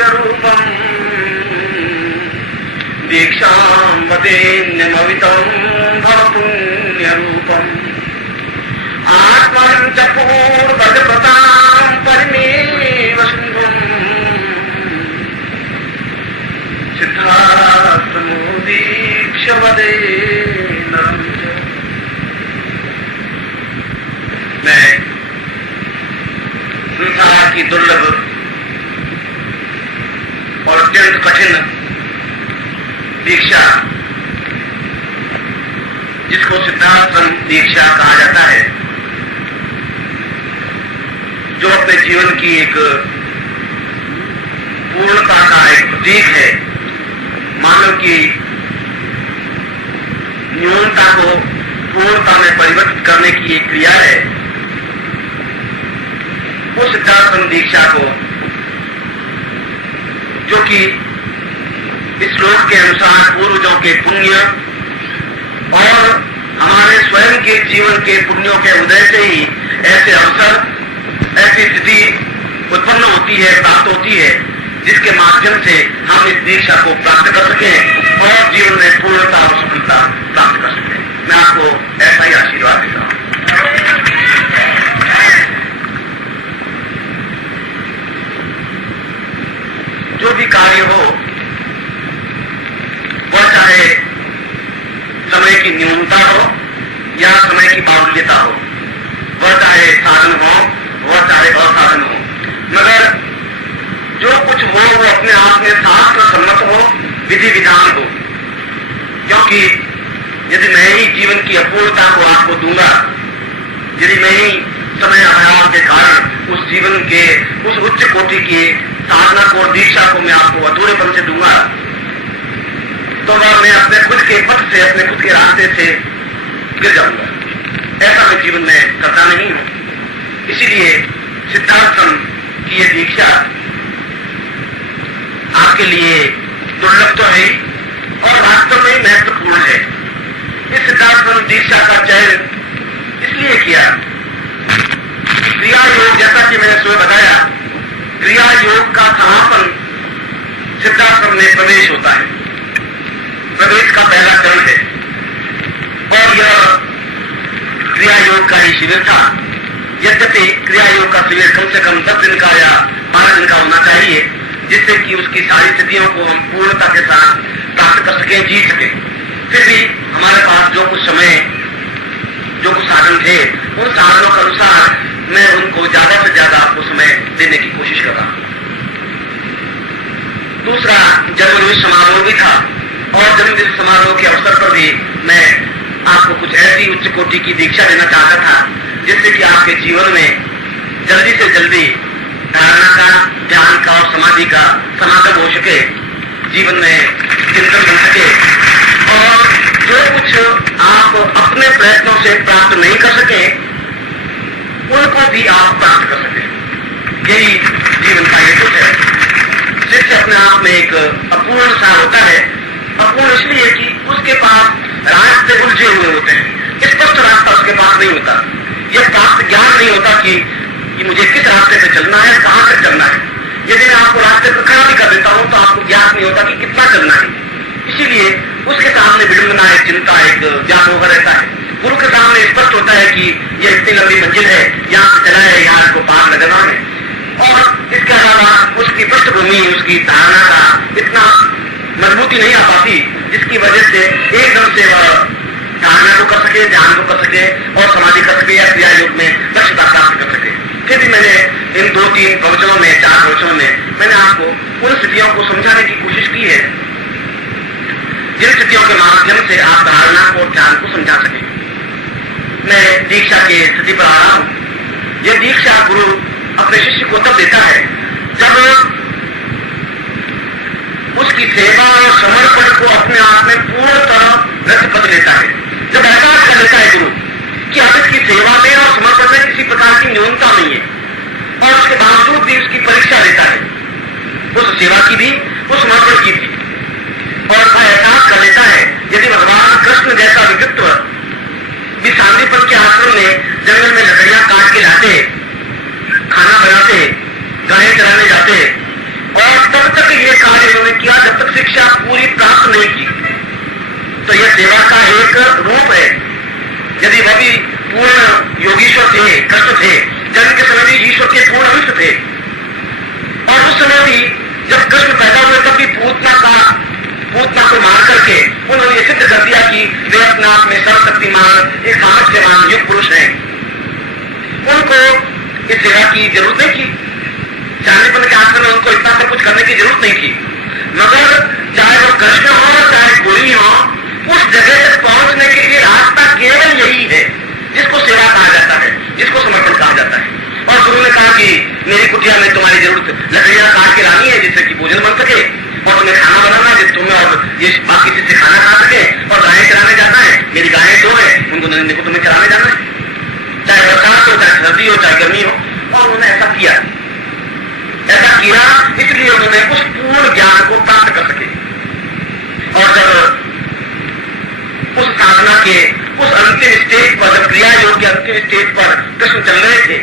रूपम दीक्षां वदेन्यमवितं भव पुण्य रूपम आत्मं च पूर्वजप्रतां परिमेव सिन्धुम् सिद्धार्थमुदीक्ष्य वदेन्नं च। मैं संसार की दुर्लभ और अत्यंत कठिन दीक्षा, जिसको सिद्धार्थ दीक्षा कहा जाता है, जो अपने जीवन की एक पूर्णता का एक प्रतीक है, मानव की न्यूनता को पूर्णता में परिवर्तित करने की एक क्रिया है, उस सिद्धार्थ दीक्षा को, जो कि इस श्लोक के अनुसार पूर्वजों के पुण्य और हमारे स्वयं के जीवन के पुण्यों के उदय से ही ऐसे अवसर, ऐसी स्थिति उत्पन्न होती है, प्राप्त होती है, जिसके माध्यम से हम इस दीक्षा को प्राप्त कर सकें और जीवन में पूर्णता और सफलता प्राप्त कर सकें। मैं आपको ऐसा ही आशीर्वाद देता हूं। जो भी कार्य हो, वह चाहे समय की न्यूनता हो या समय की बाहुल्यता हो, वह चाहे साधन हो, वह चाहे असाधन हो, मगर जो कुछ हो वो अपने आप में शास्त्र सम्मत हो, विधि विधान हो। क्योंकि यदि मैं ही जीवन की अपूर्णता को आपको दूंगा, यदि मैं ही समय अभाव के कारण उस जीवन के उस उच्च कोटि की साधना को और दीक्षा को मैं आपको अधूरेपन से दूंगा, तो वह मैं अपने खुद के पथ से, अपने खुद के रास्ते से गिर जाऊंगा। ऐसा मैं जीवन में करता नहीं हूं। इसीलिए सिद्धार्थम की यह दीक्षा आपके लिए दुर्लभ तो है और वास्तव में महत्वपूर्ण है। इस सिद्धार्थम दीक्षा का चयन इसलिए किया, क्रिया योग, जैसा कि मैंने सुबह बताया, क्रिया योग का समापन सिद्धार्थम में प्रवेश होता है, प्रवेश का पहला चरण है। और यह क्रिया योग का ही शिविर था। यद्यपि क्रिया योग का शिविर कम से कम 10 दिन का या 12 दिन का होना चाहिए, जिससे कि उसकी सारी स्थितियों को हम पूर्णता के साथ प्राप्त कर सकें, जी सकें। फिर भी हमारे पास जो कुछ समय, जो कुछ साधन थे, उन साधनों के अनुसार मैं उनको ज्यादा से ज्यादा आपको समय देने की कोशिश कर रहा हूं। दूसरा, जन्मदिन समारोह भी था और जन्मदिन समारोह के अवसर पर भी मैं आपको कुछ ऐसी उच्च कोटि की दीक्षा देना चाहता था, जिससे कि आपके जीवन में जल्दी से जल्दी धारणा का, ध्यान का और समाधि का समागम हो सके, जीवन में चिंतन बन सके और जो कुछ आप अपने प्रयत्नों से प्राप्त नहीं कर सके, उनको भी आप प्राप्त कर सके। यही जीवन का हेतु है। शिष्य अपने आप में एक अपूर्ण सा होता है। अपूर्ण इसलिए कि उसके पास रास्ते उलझे हुए होते हैं, स्पष्ट रास्ता उसके पास नहीं होता। यह प्राप्त ज्ञान नहीं होता कि मुझे किस रास्ते से चलना है, कहां तक चलना है। यदि मैं आपको रास्ते पर खड़ा भी कर देता हूं तो आपको ज्ञान नहीं होता कि कितना चलना है। इसीलिए उसके सामने विडंबना, एक चिंता, एक ज्ञान होगा रहता है। गुरु के सामने स्पष्ट होता है कि यह इतनी लंबी मंजिल है, यहाँ से चला है, यहाँ इसको पार लगना है। और इसके अलावा उसकी पृष्ठभूमि, उसकी धारणा का इतना मजबूती नहीं आ पाती, जिसकी वजह से एकदम से वह धारणा को कर सके, ध्यान को कर सके और समाधि कर सके या क्रिया योग में दक्षता प्राप्त कर सके। फिर भी मैंने इन 2-3 प्रवचनों में, 4 प्रवचनों में मैंने आपको उन स्थितियों को समझाने की कोशिश की है, जिन स्थितियों के माध्यम से आप धारणा को, ध्यान को समझा सके। मैं दीक्षा के स्थिति पर आ रहा हूं। यह दीक्षा गुरु अपने शिष्य को तब देता है जब उसकी सेवा और समर्पण को अपने आप में पूर्ण तरह रस पद लेता है। जब एहसास कर लेता है गुरु कि अब इसकी सेवा में और समर्पण में किसी प्रकार की न्यूनता नहीं है, और उसके बावजूद भी उसकी परीक्षा लेता है, उस सेवा की भी, उस समर्पण की भी, और उसका एहसास कर लेता है यदि भगवान कृष्ण जैसा व्यक्तित्व भी शांतिपन के आश्रम में जंगल में लकड़ियां काट के लाते, खाना बनाते, गाय चराने जाते और तब शिक्षा पूरी प्राप्त नहीं की तो यह सेवा का एक रूप है। यदि वह भी पूर्ण योगीश्वर थे, कृष्ण थे, जन्म के समय भी ईश्वर के पूर्ण अंश थे, और उस समय भी जब कृष्ण पैदा हुए तब भी पूतना को मार करके उन्होंने ये सिद्ध कर दिया कि वे अपने आप में सर्वशक्तिमान, एक सामर्थ्यवान युग पुरुष हैं। उनको इस सेवा की जरूरत नहीं थी। चांदीपन के आश्रम में उनको इतना सब कुछ करने की जरूरत नहीं थी, मगर चाहे वो कृष्ण हो चाहे कोई हो, उस जगह तक पहुंचने के लिए रास्ता केवल यही है जिसको सेवा कहा जाता है, जिसको समर्पण कहा जाता है। और गुरु ने कहा कि मेरी कुटिया में तुम्हारी जरूरत लकड़ियां काट के लानी है जिससे कि भोजन बन सके, और तुम्हें खाना बनाना जिससे तुम्हें और ये बाकी चीज से खाना खा सके, और गायें चराने जाना है, मेरी गायें दो है, उनको नंदी को तुम्हें चराने जाना है, चाहे बरसात हो चाहे सर्दी हो चाहे गर्मी हो। और उन्होंने ऐसा किया इसलिए उन्होंने उस पूर्ण ज्ञान को प्राप्त कर सके। और जब उस साधना के उस अंतिम स्टेज पर, जब क्रिया योग के अंतिम स्टेज पर कृष्ण चल रहे थे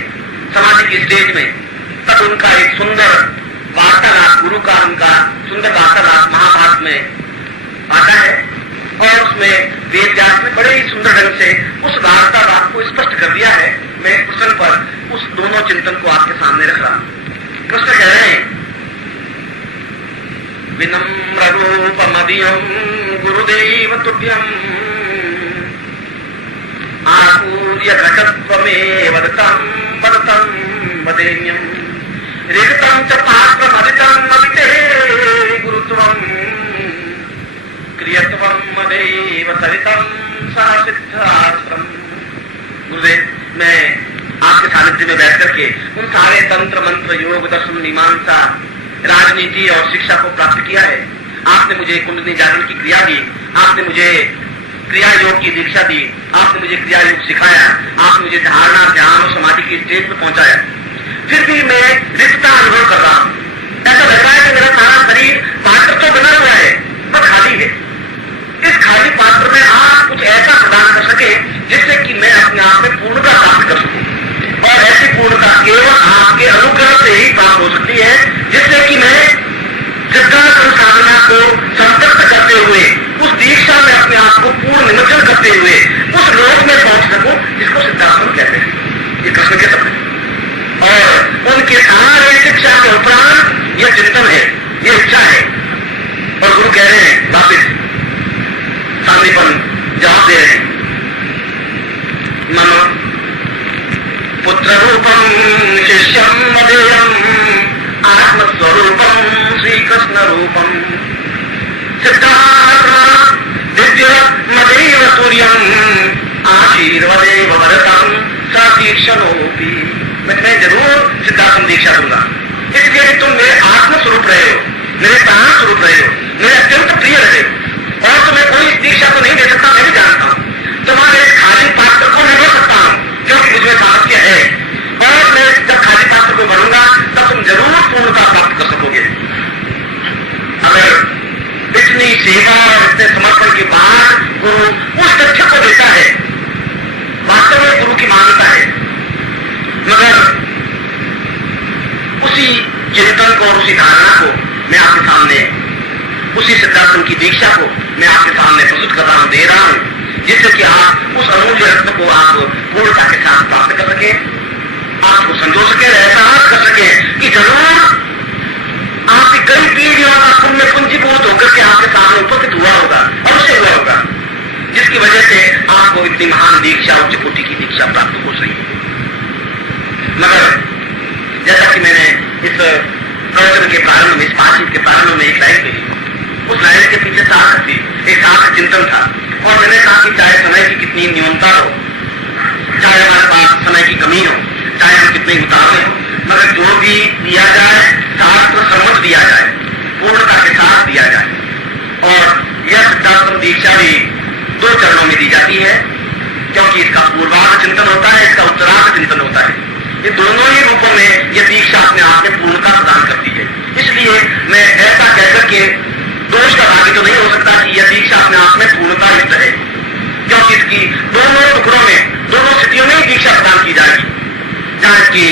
समाधि की स्टेज में, तब उनका एक सुंदर वार्तालाप, गुरु का उनका सुंदर वार्तालाप महाभारत में आता है, और उसमें वेद व्यास ने बड़े ही सुंदर ढंग से उस वार्तालाप को स्पष्ट कर दिया है। मैं एक प्रश्न पर उस दोनों चिंतन को आपके सामने रख रहा हूं। कृष्ण कह रहे हैं, विनम्र रूपमदियं गुरुदेव तुभ्यं आपूर्य घटत्वमेव वदतं वदेम्यं रिक्तं च पात्रमदितं मदिते गुरुत्वं क्रियत्वं मदेव सरितं सह सिद्धाश्रम। गुरुदेव, मैं आपके सानिध्य में बैठ करके उन सारे तंत्र मंत्र योग दर्शन मीमांसा राजनीति और शिक्षा को प्राप्त किया है। आपने मुझे कुंडली जागरण की क्रिया दी, आपने मुझे क्रिया योग की दीक्षा दी, आपने मुझे क्रिया योग सिखाया, आपने मुझे धारणा ध्यान और समाधि की स्टेज पर पहुंचाया। फिर भी मैं रिक्तता अनुभव कर रहा हूं। ऐसा लगता है कि मेरा सारा शरीर पात्र तो बना हुआ है पर खाली है। इस खाली पात्र में आप कुछ ऐसा प्रदान कर सके जिससे कि मैं अपने आप में पूर्णता प्राप्त कर सकूं, और ऐसी पूर्णता केवल आपके अनुग्रह से ही प्राप्त हो सकती है, जिससे कि मैं सिद्धांत साधना को संतप्त करते हुए उस दीक्षा में अपने आप को पूर्ण निमज्जन करते हुए उस लोक में पहुंच सकूं जिसको सिद्धांत कहते हैं। ये कृष्ण के शब्द है, और उनके सारे शिक्षा के उपरांत यह चिंतन है, ये इच्छा है। और गुरु कह रहे हैं, वापिस सामनेपन जवाब दे रहे हैं, मम पुत्र रूपम शिष्यम मदेयम आत्मस्वरूपम श्री कृष्ण रूपम सिद्धार्थ दिव्य मदेव तुर्यम आशीर्वदेव वरतम सतीक्षणोपि। मैं तुम्हें जरूर सिद्धार्थ दीक्षा दूंगा, इसलिए तुम मेरे आत्मस्वरूप रहे हो, मेरे प्राण स्वरूप रहे हो, मेरे अत्यंत प्रिय रहे हो, और तुम्हें कोई दीक्षा तो नहीं दे सकता, मैं भी जानता हूं। तुम्हारे इस खाली पात्र को मैं भर सकता हूं क्योंकि मुझमें सामर्थ्य है, और मैं जब खाली पात्र को भरूंगा तब तुम जरूर पूर्णता प्राप्त कर सकोगे। अगर इतनी सेवा और इतने समर्पण के बाद गुरु उस तथ्य को देता है, वास्तव में गुरु की मान्यता है, मगर उसी चिंतन को और उसी धारणा को मैं आपके सामने, उसी सिद्धांत की दीक्षा को मैं आपके सामने प्रस्तुत कर रहा हूं, दे रहा हूं, जिससे कि आप उस अमूल्य रत्न को आप पूर्णता के साथ प्राप्त कर सके, आपको संजो सके, एहसास कर सके कि जरूर आपकी कई पीढ़ियों का पुण्य पूंजीभूत होकर के आपके सामने उपस्थित हुआ होगा, अवश्य हुआ होगा, जिसकी वजह से आपको इतनी महान दीक्षा, उच्च कोटि की दीक्षा प्राप्त हो रही है। मगर जैसा कि मैंने इस प्रवचन के प्रारंभ में, इस बातचीत के प्रारंभ में एक लाइन कही, उस लाइन के पीछे सार्थक थी, एक सार्थक चिंतन था, और मैंने कहा कि चाहे समय की कितनी न्यूनता हो, चाहे हमारे पास समय की कमी हो, चाहे हम कितने उतावले हो, मगर जो भी दिया जाए शास्त्र सम्मत दिया जाए, पूर्णता के साथ दिया जाए। और यह सिद्धांत दीक्षा भी 2 चरणों में दी जाती है, क्योंकि इसका पूर्वार्ध चिंतन होता है, इसका उत्तरार्ध चिंतन होता है। ये दोनों ही रूपों में यह दीक्षा अपने आप में पूर्णता प्रदान करती है। इसलिए मैं ऐसा कहकर के दोष का भागी तो नहीं हो सकता कि यह दीक्षा अपने आप में पूर्णता युक्त है, क्योंकि इसकी दोनों टुकड़ों में, दोनों स्थितियों में दीक्षा प्रदान की जाएगी, जहां इसकी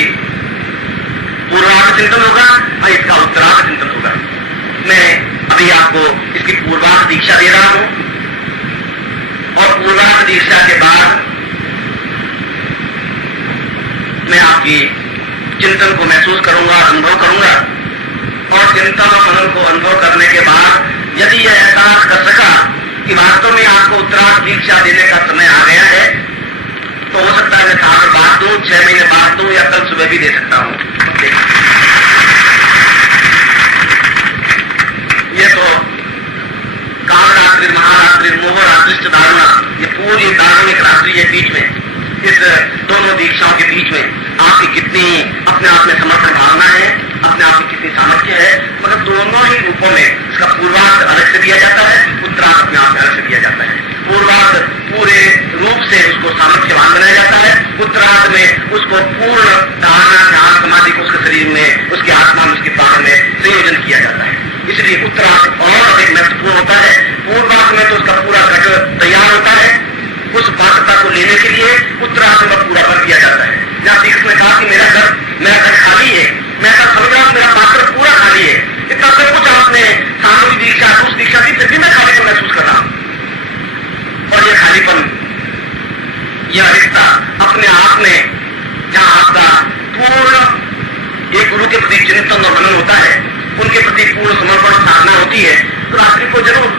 पूर्वार्ध चिंतन होगा और इसका उत्तरार्ध चिंतन होगा। मैं अभी आपको इसकी पूर्वार्ध दीक्षा दे रहा हूं और पूर्वार्ध दीक्षा के बाद मैं आपकी चिंतन को महसूस करूंगा, अनुभव करूंगा और चिंतन और मनन को अनुभव करने के बाद यदि यह एहसास कर सका कि वास्तव में आपको उत्तरार्ध दीक्षा देने का समय आ गया है तो हो सकता है मैं साल बाद दूं, 6 महीने बाद दूं या कल सुबह भी दे सकता हूं। ये तो कामरात्रि, महारात्रि, मोहरात्रिष्ट दारुणा, ये पूरी दार्शनिक रात्रि है बीच में, इस दोनों दीक्षाओं के बीच में आपकी कितनी अपने आप में समर्पण भावना है, अपने आप में कितनी सामर्थ्य है, मगर दोनों ही रूपों में इसका पूर्वार्ध अलग से दिया जाता है, उत्तरार्ध अपने आप में अलग से दिया जाता है। पूर्वार्ध पूरे रूप से उसको सामर्थ्यवान बनाया जाता है, उत्तरार्ध में उसको पूर्ण धारणा, ध्यान, समाधि को उसके शरीर में, उसके आत्मा में, उसके प्राण में संयोजन किया जाता है। इसलिए उत्तरार्ध और अधिक महत्वपूर्ण होता है। पूर्वार्ध में तो उसका पूरा घट तैयार होता है, उस पात्रता को लेने के लिए उत्तरार्ध में पूरा भर दिया जाता है। जहाँ श्री कृष्ण ने कहा कि मेरा घर खाली है, मैं ऐसा समझ रहा हूं मेरा पात्र पूरा खाली है, इतना सब कुछ आपने सामूहिक दीक्षा, दूसरी दीक्षा दी, फिर भी मैं खालीपन महसूस कर रहा हूं। और यह खालीपन, यह रिश्ता अपने आप में जहां आपका पूर्ण एक गुरु के प्रति चिंतन और मनन होता है, उनके प्रति पूर्ण समर्पण साधना होती है, तो रात्रि को जरूर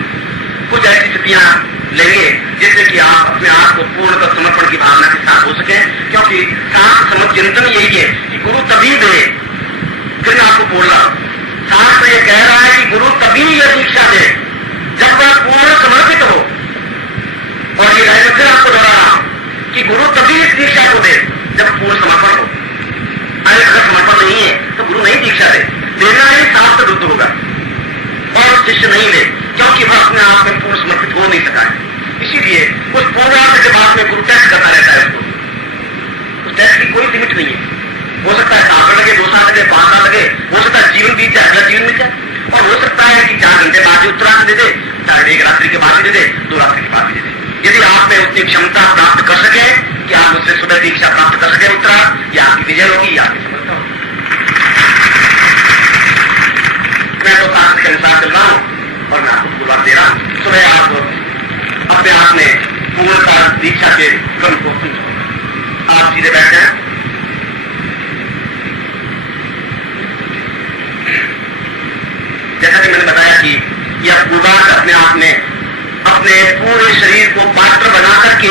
कुछ ऐसी स्थितियां लेंगे जिससे कि आप अपने आप को पूर्णतः समर्पण की भावना के साथ हो सके, क्योंकि शास्त्र समझ चिंतन यही है कि गुरु तभी दे, फिर मैं आपको बोल रहा हूं, शास्त्र ये कह रहा है कि गुरु तभी यह दीक्षा दे जब वह पूर्ण समर्पित हो। और ये मैं फिर आपको दोहरा रहा हूं कि गुरु तभी इस दीक्षा को दे जब पूर्ण समर्पण हो। अगर समर्पण नहीं है तो गुरु नहीं दीक्षा दे, देना ही शास्त्र विरुद्ध होगा और शिष्य नहीं ले, क्योंकि वह अपने आप में पूर्ण समर्पित हो नहीं सका है। इसीलिए उस पूर्णार्थ के बाद में गुरु टेस्ट करता रहता है उसको, उस टेस्ट की कोई लिमिट नहीं है। हो सकता है 7 साल लगे, 2 साल लगे, 5 साल लगे, हो सकता है जीवन बीत जाए, अगला जीवन मिल जाए, और हो सकता है कि 4 घंटे बाद भी उत्तरार्ध दे दे, चाहे 1 रात्रि के बाद भी दे दे, 2 रात्रि के बाद भी दे दे। यदि आप में उतनी क्षमता प्राप्त कर सके कि आप मुझसे सुबह दीक्षा प्राप्त कर सके उत्तरार्ध, या आपकी विजय होगी या आपकी सफलता होगी। मैं तो शास्त्र के अनुसार चल रहा हूं और मैं आपको पूर्वार्ध दे रहा हूं। सुबह आप अपने आप में पूर्णता दीक्षा के क्रम को समझो। आप सीधे बैठ जाएं। जैसा कि मैंने बताया कि यह पूर्वार्ध अपने आप में अपने पूरे शरीर को पात्र बना करके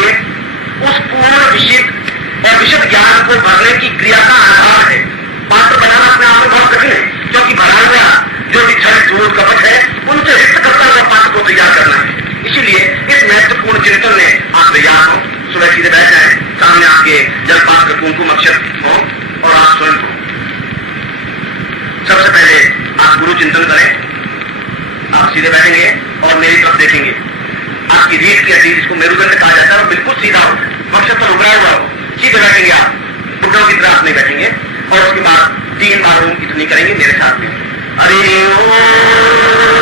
उस पूर्ण विशिष्ट और विशुद्ध ज्ञान को भरने की क्रिया का आधार है। पात्र बनाना अपने आप में बहुत कठिन है, क्योंकि भरा हुआ जो भी छल झूठ कपट है उनसे रिक्त करता हुआ पात्र को तैयार करना है। इसीलिए इस महत्वपूर्ण चिंतन में आप तैयार हो, सुबह सीधे बैठ जाए, सामने आपके जलपात्र कुमकुम अक्षर हो और आप स्वयं हो। सबसे पहले आप गुरु चिंतन करें। आप सीधे बैठेंगे और मेरी तरफ देखेंगे। आपकी रीढ़ की हड्डी, जिसको मेरुदंड कहा जाता है, वो बिल्कुल सीधा हो, मकसद पर उभरा हुआ हो, सीधे बैठेंगे। आप बुढ़ों की तरह आप नहीं बैठेंगे और उसके बाद 3 बार ओम की ध्वनि करेंगे मेरे साथ में। हरि ओम।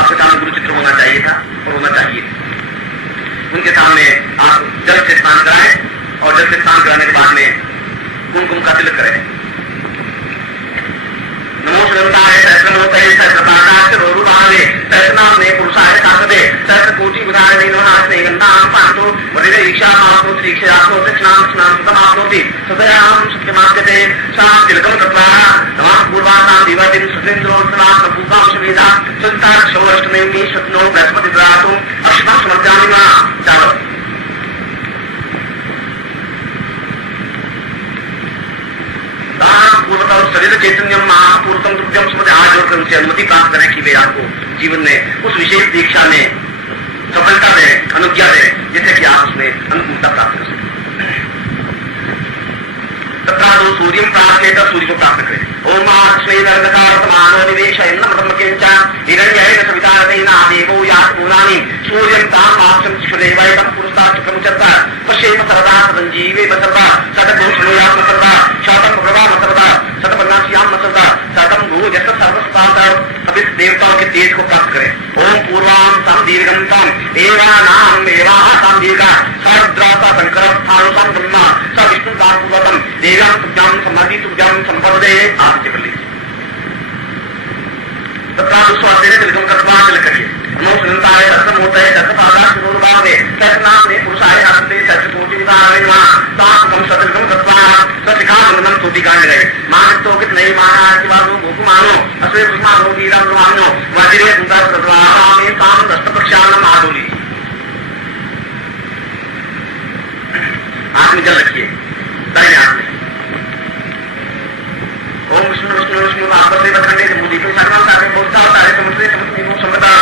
आपके सामने गुरु चित्र होना चाहिए था और होना चाहिए। उनके सामने आप जल से स्नान कराएं और जल से स्नान कराने के बाद में कुमकुम का तिलक करें। नमो शिवंताय सहस्रमूर्तये सहस्रपादाय रूपावे सहस्रनाम ने पुरुषाय साधते सहस्र कोटि बुधाय नहास्ने गंधाम पांतो वरिदे दीक्षा माप्नोति दीक्षात्मो दक्षिणाम स्नाम सुतमाप्नोति सदयाम सत्यमाप्यते साम तिलकम तत्वा नमः पूर्वासाम दिवतिं सुतेन्द्रोत्तमात् नभूकां शवेदा संतार क्षौरष्टमेवि शत्नो बृहस्पति द्रातु अक्षतं समर्पयामि वा चालो पूर्वतम शरीर चैतन्यम महापूर्वतम तुभ्यम स्मृति हाथ जोड़कर उनसे अनुमति प्राप्त करें कि वे आपको जीवन में उस विशेष दीक्षा में सफलता दें, अनुज्ञा दें, जिससे कि आप उसमें अनुकूलता प्राप्त कर सकें। तथा सूर्य प्राप्त सूर्य को प्राप्त करें। ओम मानो निवेश हिरण्यवितारणी सूर्यं तामाक्षं क्षुदेवैतं पुरुषाचक्रं चत्वा पश्येम सर्वदा सदञ्जीवे सर्वा सतभूषणोयाम सर्वा शतं प्रभाव सर्वदा सतपन्नास्याम सर्वदा शतं भूजस सर्वस्तात सभी देवताओं के तेज को प्राप्त करें। ओम पूर्वां सम दीर्घंतम देवानां देवाः सम दीर्घा सर्वद्राता शंकर स्थानुसं ब्रह्मा स विष्णु पूर्वतम देव्यां तुभ्यां समाधि तुभ्यां संपदे आप कर लीजिए। तथा स्वास्थ्य तिलकम कत्वा तिलक करिए। नमो सुनताय रसमूर्तये दशपादा शिरोर्भावे सहस्रनाम ने पुरुषाय हस्ते सहस्रकोटिविधाय नमः ताकं सतिलकम कत्वा सशिखामंडलम स्तुतिकांड गए। मानतो कित नहीं माना शिवानो गोकुमानो अस्वे कुमानो वीरम रुमानो वज्रे सुंदर सद्वारामे काम दस्त प्रक्षालम आदुली। हाथ में जल रखिए, दाहिने हाथ में। ओम विष्णु विष्णु विष्णु आपसे बखंडे मुदी पे सर्वं सारे बोलता सारे समुद्र समुद्र समता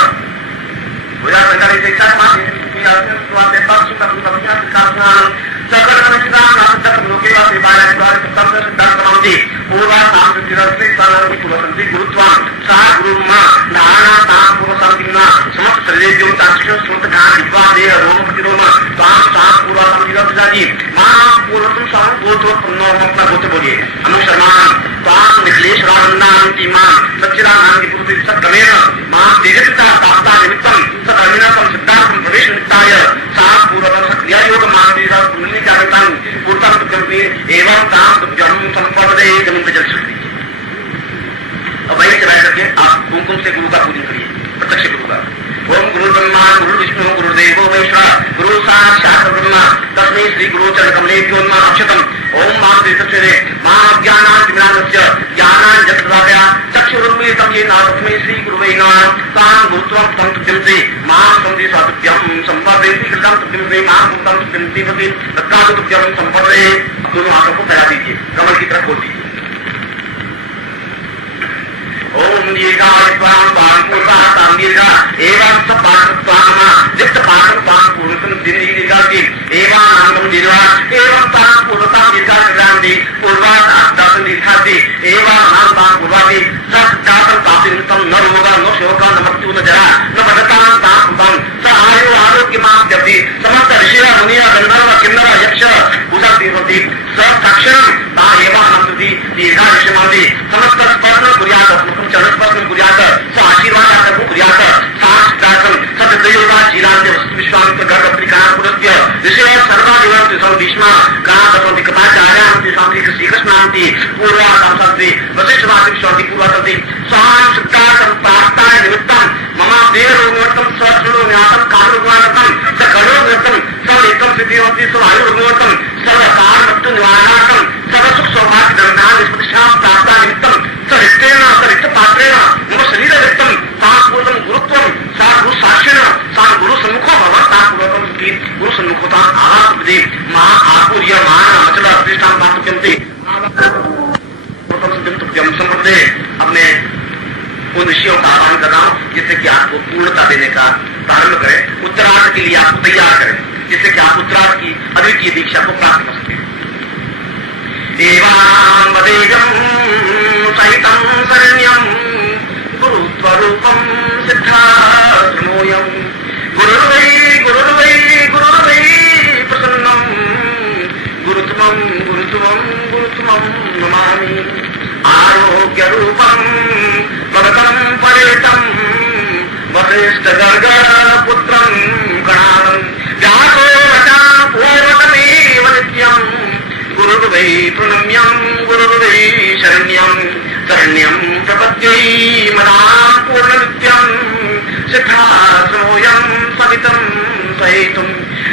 बुझा संसार इसे इच्छा माने कि आपने स्वास्थ्य पक्ष का समस्या का सकल मनुष्यता नाटक लोके वा विभाग द्वारा तत्व सिद्धांत समाधि पूर्वा नाम विरस्ते स्थान की पुरसंति गुरुत्वा सा गुरुमा धारणा ता पुरसंतिना समस्त शरीरेभ्यो ताक्षो स्मृत ज्ञान विद्वा देह रोम प्रतिरोम ताम सा पूर्वा संविदाजी मां पूर्वतम सम गोत्र प्रणव अपना गोत्र बोलिए अनुशर्मा ताम निखलेश रानंदांति मां सच्चिदानंद की पुरुष सत्कमेन मां देहता ताप्ता निमित्तम सदर्मिनम सिद्धांतम प्रवेश नित्ताय सा पूर्वतम सक्रिय योग मानवीरा पुण्य कार्यतां पूर्तम तुभ्यं एवं ताम तुभ्यं संपदे जमीन पे जल सकती। अब वहीं चला करके आप कुमकुम से गुरु का पूजन करिए, प्रत्यक्ष गुरु का। ओम गुरु ब्रह्मा गुरु विष्णु गुरुदेवो महेश्वर गुरु साक्षात् ब्रह्मा तस्मै श्री गुरु चरण कमलेभ्यो नमः अक्षतम्। ओम मां तीर्थक्षरे मां ज्ञानाञ्जनानस्य ज्ञानाञ्जनप्रदाया चक्षुरुन्मीलितं येन तस्मै श्री गुरुवे नमः। तां भूत्वं तं तुभ्यं श्री मां सन्ति स्वातुभ्यं संपदेति कृतं तुभ्यं श्री मां भूतं तुभ्यं भवति तत्काल तुभ्यं संपदे। दोनों हाथों को फैला दीजिए, कमल की तरफ खोल दीजिए। ओम दीर्घाय त्वां पूर्वा तां दीर्घा एवं स पाठत्वां जित पाठत्वां पूर्णतम दीर्घाति एवं नामं दीर्घा एवं तां पूर्वतां दीर्घा क्रांति पूर्वा दातं दीर्घाति एवं नाम तां पूर्वाति सत्तातं तापिंतम न रोगा न शोका न मृत्यु न जरा न मदतां तां पूर्वं स आयु आरोग्यमां जपति समस्त ऋषिः मुनिः गन्धर्व किन्नर यक्ष पूजा देवति स तक्षणं ता एवं अनंतति दीर्घायुष्यमांति समस्त स्पर्श कुर्यात् चरण स्पर्श कुर्यात् स आशीर्वादात् कुर्यात् साक्षात् सतदेवा जीरान्ते विश्वामित्र गर्भपत्रिका पुरस्य ऋषयः सर्वादिवन्ति सर्वभीष्मा गणापतन्ति कथाचार्यान्ति स्वामी श्रीकृष्णान्ति पूर्वा संसन्ति वसिष्ठवासी विश्वान्ति पूर्वा सन्ति स्वां शुक्तार्थं प्राप्ताय निमित्तं मम देहरोगवर्तं स्वश्रुणोन्यासं कालरोगवानतं स खडोगवर्तं सर्वेकं सिद्धिवन्ति स्वायुरोगवर्तं सर्वकारमत्तु निवारणार्थं सर्वसुख सौभाग्य धनधान निष्प्रतिष्ठां प्राप्ता निमित्तं स रिक्तेन स रिक्तपात्रेण मम शरीररिक्तं सा पूर्वं गुरुत्वं सा गुरुसाक्षिण सा गुरुसम्मुखो भव सा पूर्वकं सुखी गुरुसम्मुखतां आहारपदे मां आपूर्य मान अचल प्रतिष्ठां प्राप्त्यन्ते तुभ्यं संपदे। अपने उन ऋषियों का आह्वान कर रहा हूं जिससे कि आपको पूर्णता देने का प्रारंभ करें, उत्तरार्थ के लिए आपको तैयार करें, जिससे कि आप उत्तरार्थ की अद्वितीय दीक्षा को प्राप्त कर सकें। एवं वदेयं सहितं शरण्यं गुरुत्वरूपं सिद्धाश्रमोऽयं गुरुर्वै गुरुर्वै गुरुर्वै प्रसन्नं गुरुत्वं गुरुत्वं गुरुत्वं नमामि। आरोग्यरूपं भगतं परेतं वसिष्ठगर्गपुत्रं गणानं व्यासो वचा पूर्वतमेव नित्यं गुरुर्वै प्रणम्यं गुरुर्वै शरण्यं शरण्यं प्रपद्यै मनां पूर्णनित्यं सिद्धाश्रमोऽयं सवितं सहितं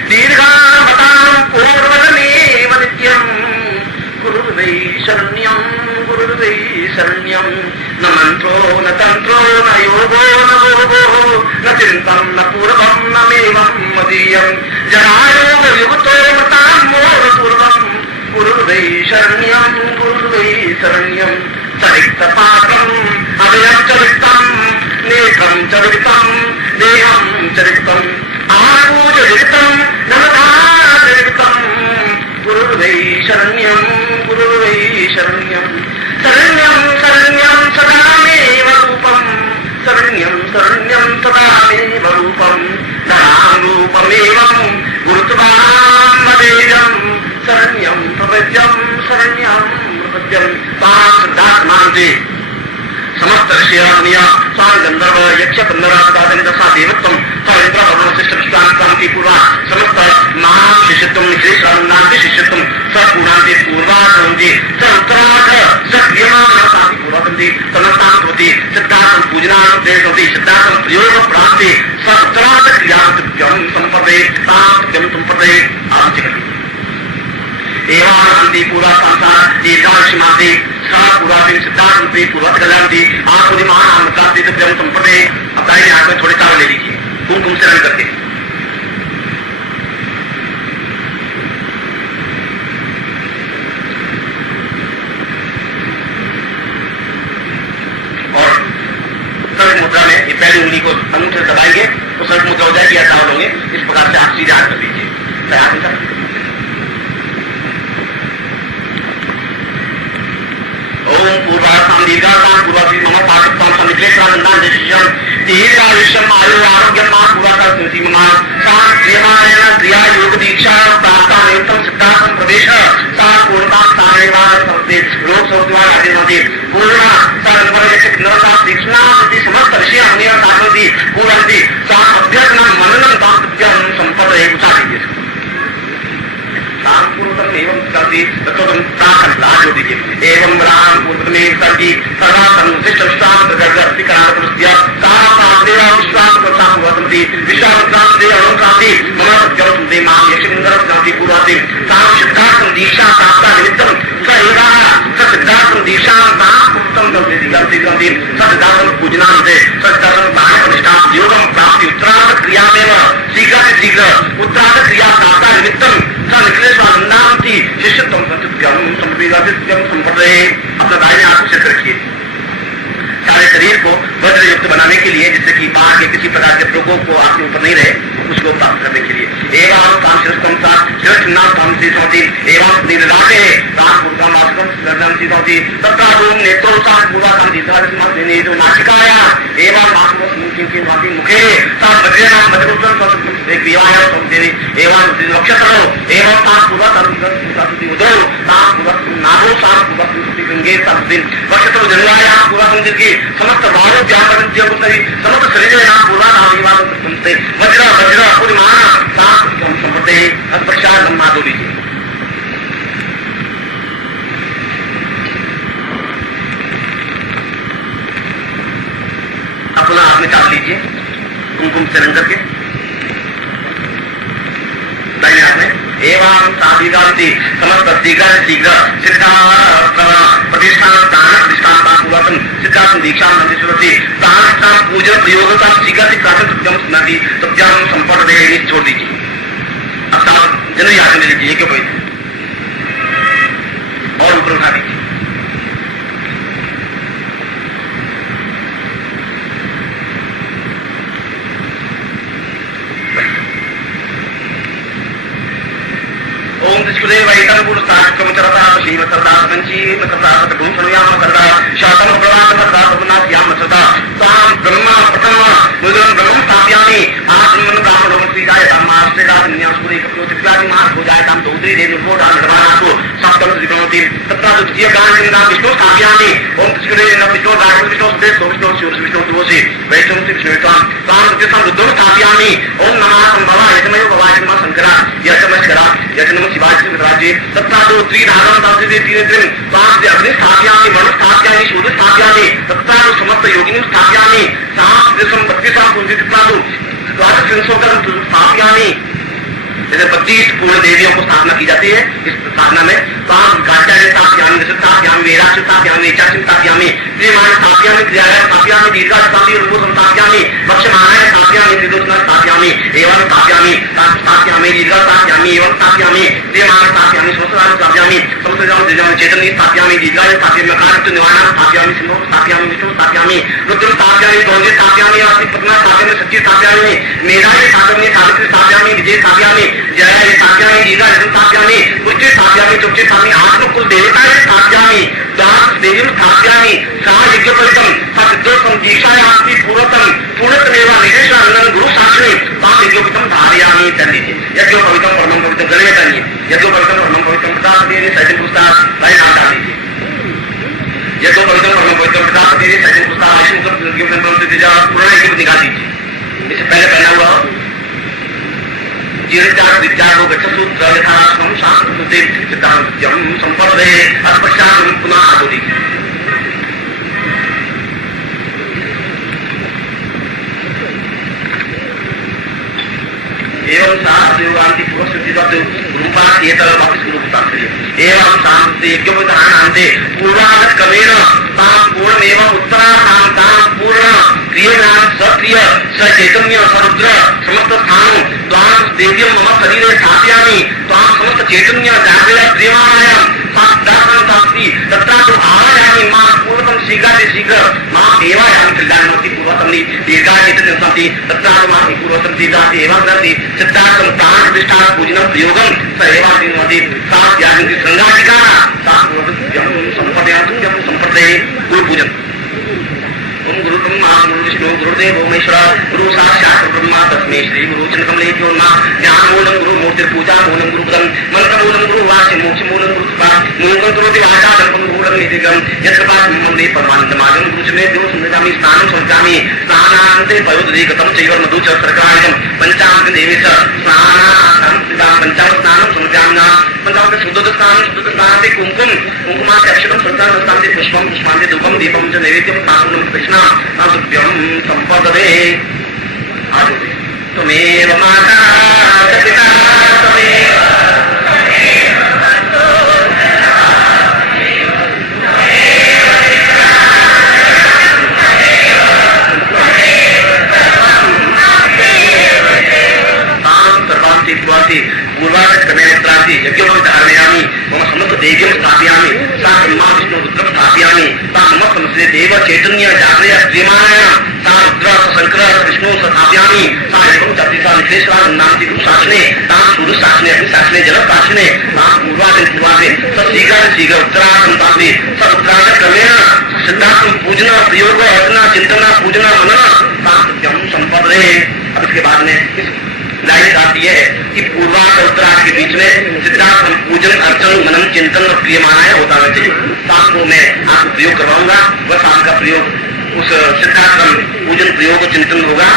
दीर्घावतां पूर्वजमेव नित्यं गुरुर्वै शरण्यं गुरुर्वै शरण्यं न मन्त्रो न तन्त्रो न योगो न भोगो न चिन्तं न पूर्वं न मेवं मदीयं जरायोगयुक्तो मृतान्मोहपूर्वं गुरुर्वै शरण्यं गुरुर्वै शरण्यं चरितपात्रम् अभयं चरितं नेत्रं चरितं देहं चरितं आपूजरितं नमः गुरुर्वै शरण्यं गुरुर्वै शरण्यं शरण्यं शरण्यं सदामेव रूपं शरण्यं शरण्यं सदामेव रूपं नाम रूपमेवं गुरुत्वां मदेयं शरण्यं प्रपद्यं शरण्यं प्रपद्यं तां श्रद्धात्मान्ते समस्त ऋषिया स्वामी गंधर्व यक्ष गंधर्वादिदशा देवत्वं स्वयंत्र भवनशिष्ट विश्वांति पूर्वा समस्त महा शिष्यत्वं निश्रेषान्नान्ति शिष्यत्वं सपूर्णान्ति पूर्वासंति स उत्तरार्ध सक्रियमानसाति पूर्वासंति समस्तांति सिद्धार्थं पूजनां देशोति सिद्धार्थं प्रयोग प्राप्ति स उत्तरार्ध क्रियां संपदे तां संपदे आवश्यकति एवान्ति पूरा संसार दीर्घायुष्मान्ति सा पूर्वाधीन सिद्धांत पूर्वत कल्याणती आपुदिमान आमतांति तुभ्यं संपदे। अब दाहिने हाथ में थोड़े चावल ले लीजिए कुमकुम से रंग करके और सर्व मुद्रा में ये पहली उंगली को अंगूठे से दबाएंगे तो सर्व मुद्रा हो जाएगी या चावल होंगे। इस प्रकार से आप सीधे हाथ कर दीजिए। ओम पूर्वासां दीर्घासां पूर्वासी मम पाठकां समिक्लेशानन्दां देशिशं दीर्घायुष्यम् आयु आरोग्यं मा पूर्वासा स्मृति मम सा क्रियमाणेन क्रिया योग दीक्षा प्राप्ता नियुक्तं सिद्धार्थं प्रवेश सा पूर्णतां स्थानेवान सर्वते लोक सौद्वार आदिनोति पूर्णा सा नवरयस्य नरसा तीक्ष्णा प्रति समस्त ऋषि अन्य साधनति पूर्णन्ति सा अभ्यर्थनं मननं तां तुभ्यं संपदये उचादीजिए। पूर्वतम एवं करती तत्वतम प्राकन लाजो दीजिए एवं राम पूर्वतमेव करती सर्वातम शिष्ट विश्वाम प्रगति करार पुरुष्य सारा देवा विश्वाम प्रसाद पूर्वतमति विश्वामित्राम दे अनुक्रांति मम सत्यम दे माम यक्षिंदर क्रांति पूर्वति साम सिद्धार्थम दीक्षा प्राप्ता निमित्तम स एवा स सिद्धार्थम दीक्षा प्राप्तम करते दिगंति क्रांति स सिद्धार्थम पूजनान्ते स सिद्धार्थम दान प्रतिष्ठा योगम प्राप्ति उत्तरार्थ क्रियामेव शीघ्र शीघ्र उत्तरार्थ क्रिया प्राप्ता निमित्तम स निखिलेश्वरन्नांति शिष्यत्वं सत्युद्यम संपीदादित्यं संपदये। अपना दाहिने हाथ से रखिए। सारे शरीर को वज्र युक्त बनाने के लिए जिससे कि बाहर के किसी प्रकार के प्रकोप को आपके ऊपर नहीं रहे उसको प्राप्त करने के लिए एवं काम शिरस्तम सा शिरस्नाम काम सीसौती एवं निराटे काम पूर्वा मासकम गर्दन सीसौती तथा रूम नेत्रों सा पूर्वा काम दीर्घा देने जो नासिकाया एवं मासकम किंकिं वाकी मुखे सा वज्रनाम वज्रोत्तम सा एक विवाह संदेवी एवं नक्षत्रो एवं सा पूर्वा संस्कृति उदो सा पूर्वा नामो सा पूर्वा संस्कृति गंगे सा दिन नक्षत्रो जन्माया पूर्वा संस्कृति समस्त भाव व्यापक सही समस्त शरीर नाम पूर्वा नाम विवाह वज्र वज्र पूर्णमान सात संपदे तत्पश्चात ब्रह्मा दो लीजिए। अपना आपने चाप लीजिए कुमकुम से रंग करके दाहिने हाथ में एवं साधिकांति समस्त शीघ्र शीघ्र सिद्धार्थ प्रतिष्ठान दान प्रतिष्ठान पूर्वतन सिद्धार्थ दीक्षा मंदिर दान पूजन प्रयोगता शीघ्र से प्राचीन तुभ्यम सुनाती तुभ्यम संपद दे छोड़ दीजिए। अब साहब जनरल याद में लीजिए क्यों कोई और ऊपर उठा दीजिए। ओम दिष्कुदे वैतन पुरुषाक्रम चरता श्रीम सरदा संजीव सरदा सतगुण संयाम सरदा शातम प्रवाह सरदा सपनाथ याम सरदा ताम ब्रह्मा प्रथम मुद्रम ब्रह्म स्थापयामि आत्मन ब्राह्मण श्रीजाय धर्मास्त्रेदा न्यासपुरी कपियोतिप्यादि महान हो जाए ताम दौद्री दे निर्मोढ़ निर्वाणासु सप्तम त्रिगुणोति तथा द्वितीय गान विष्णु स्थापयामि ओम दिष्कुदे न विष्णु राघव विष्णु सुदेश विष्णु शिव विष्णु दोषि वैष्णव विष्णुताम ताम द्वितीय रुद्रम स्थापयामि ओम नमः संभवा यतमयो भवाय नमः शंकरा यतमस्करा जैसे नमः शिवाय राज्य तथा जो त्रिधारण अग्नि स्थापयामि वर्ण स्थापयामि शोध स्थापयामि तथा जो समस्त योगिनी स्थापयामि साम 32 स्थापयामि। जैसे 32 पूर्ण देवियों को स्थापना की जाती है इस स्थापना में स्थापयामि दीर्घा स्थापयामि वक्षमाणाय स्थापयामि त्रिदोषणा स्थापयामि एवं स्थापयामि दीर्घा स्थापयामि एवं स्थापयामि क्रियमाण स्थापयामि संस्कार स्थापयामि समस्त चैतन्य स्थापयामि दीर्घा स्थापयामि अकारित निवारण स्थापयामि सिंह स्थापयामि विष्णु स्थापयामि रुद्र स्थापयामि गौरी स्थापयामि आस्तिक पद्मा स्थापयामि सच्ची स्थापयामि मेधाय स्थापयामि सावित्री स्थापयामि विजय स्थापयामि जय स्थापयामि दीर्घा स्थापयामि उच्च स्थापयामि चुप्चे स्थापयामि आत्मकुल देवताय स्थापयामि दास देवी स्थापयामि सह यज्ञोपवितम सिद्धोत्तम दीक्षायास्ति पूर्वतम पूर्णतमेव निदेशानंदन गुरु साक्षी ताम यज्ञोपवितम धारयामि कर लीजिए। यज्ञोपवितम परमं पवित्रम गले में करिए यज्ञोपवितम परमं पवित्रम प्रसाद दीजिए सैजन पुस्तक भाई नाम डाल दीजिए। यज्ञोपवितम परमं पवित्रम प्रसाद दीजिए सैजन पुस्तक आयुष पूर्ण यज्ञ निकाल दीजिए। इससे पहले पहना हुआ जीर्णचार विचारो गच्छसूत्र यथाश्रम शास्त्रते चित्तांत्यम संपदे अस्पश्चात् पुनः आदुरी। एवं साधुवांति पुरस्थितिवत् रूपात् एतद् वापस रूपतांत्र्य एवं शांति यज्ञोपधानान्ते पूर्वात् क्रमेण तां पूर्णमेव उत्तराधां तां पूर्ण क्रियणां सक्रिय स चैतन्य समुद्र समस्त स्थानं त्वां देव्यं मम शरीरे स्थापयामि त्वां समस्त चैतन्य जागृत क्रियमाणायां साक्षात् तास्ति तथा तु आवायामि मां पूर्वतम शीघ्र मां एवायामि कल्याणमति पूर्वतम दीर्घा चैतन्यं सन्ति तथा मां पूर्वतम दीर्घा एवं गति सिद्धार्थम प्राण प्रतिष्ठा पूजनम प्रयोगम स एवादिनोति सात यागंति संगाधिका सात पूर्वतम संपदयां संपदे गुरु पूजन। ओम गुरु ब्रह्मा गुरु विष्णु गुरुदेव महेश्वर गुरु साक्षात् ब्रह्मा तस्मै श्री गुरु चंद्रकमले ज्योतिर्मा ज्ञान मूलम गुरु मूर्ति पूजा मूलम गुरु पदम मंत्र मूलम गुरु वाक्य मोक्ष मूलम गुरु कृपा मूलम गुरु वाचा धर्म मूलम निधिगम यत्कृपा ममले परमानंद मार्गम गुरु में देव सुनिदामि स्नानं समजामि स्नानान्ते पयोदधिगतम चैव मधुच सर्कायम पंचामृत देवी च स्नानार्थं सिद्धां पंचामृत स्नानं समजामिना पंचामृत शुद्ध स्नानान्ते कुंकुम कुंकुमान्ते अक्षतं संस्थानान्ते पुष्पं पुष्पान्ते धूपं दीपं च नैवेद्यं स्थापनं कृष्ण तुभ्यं संपदे। त्वमेव माता पिता त्वमेव यज्ञोपधारयामि मम समस्त देव्यं स्थापयामि सा ब्रह्मा विष्णु रुद्रं स्थापयामि सा समस्त देव चैतन्य जागृत क्रियमाणायां सा रुद्र शंकर विष्णु स्थापयामि सा एवं चतुर्था निखेश्वर नामति गुरु शासने ता सूर्य शासने अग्नि शासने जल शासने ता पूर्वादे स शीघ्र उत्तराखंड तापि स उत्तराखंड क्रमेण सिद्धांत पूजना प्रयोग अर्चना चिंतना पूजना मनना ता सत्यम संपदे। अब इसके बाद में लाइन बात यह है कि पूर्वार्ध और उत्तरार्ध के बीच में सिद्धार्थ पूजन अर्चन मनन चिंतन और क्रियमाणाएं होता रहना चाहिए। शाम को मैं आपको प्रयोग करवाऊंगा वह शाम का प्रयोग उस सिद्धार्थ पूजन प्रयोग चिंतन होगा।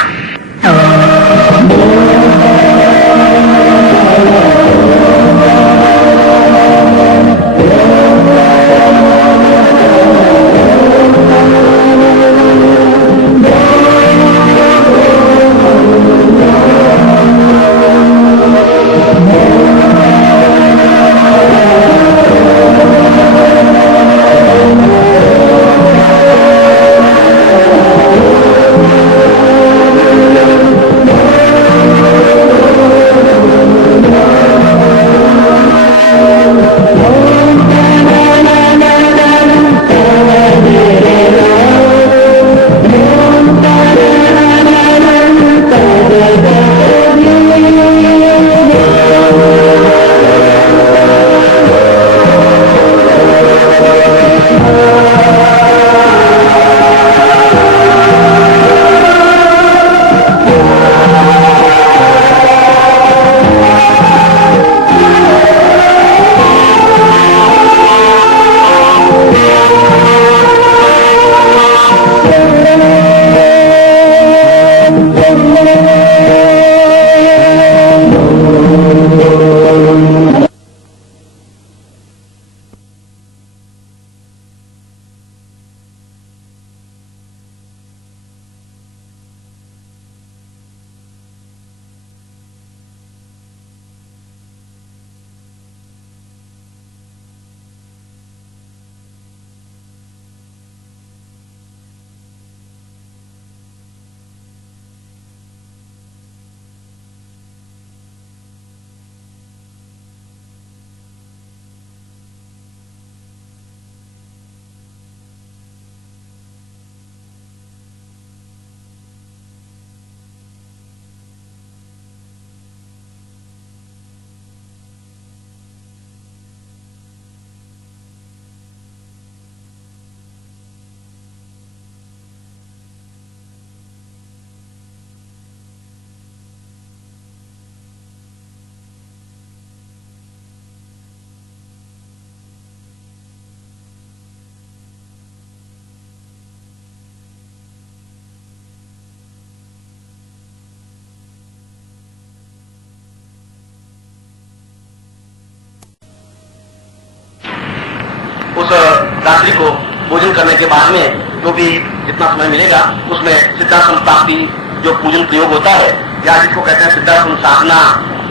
उस रात्रि को भोजन करने के बाद में जो भी जितना समय मिलेगा उसमें सिद्धासन प्राप्ति जो पूजन प्रयोग होता है, या जिसको कहते हैं सिद्धासन साधना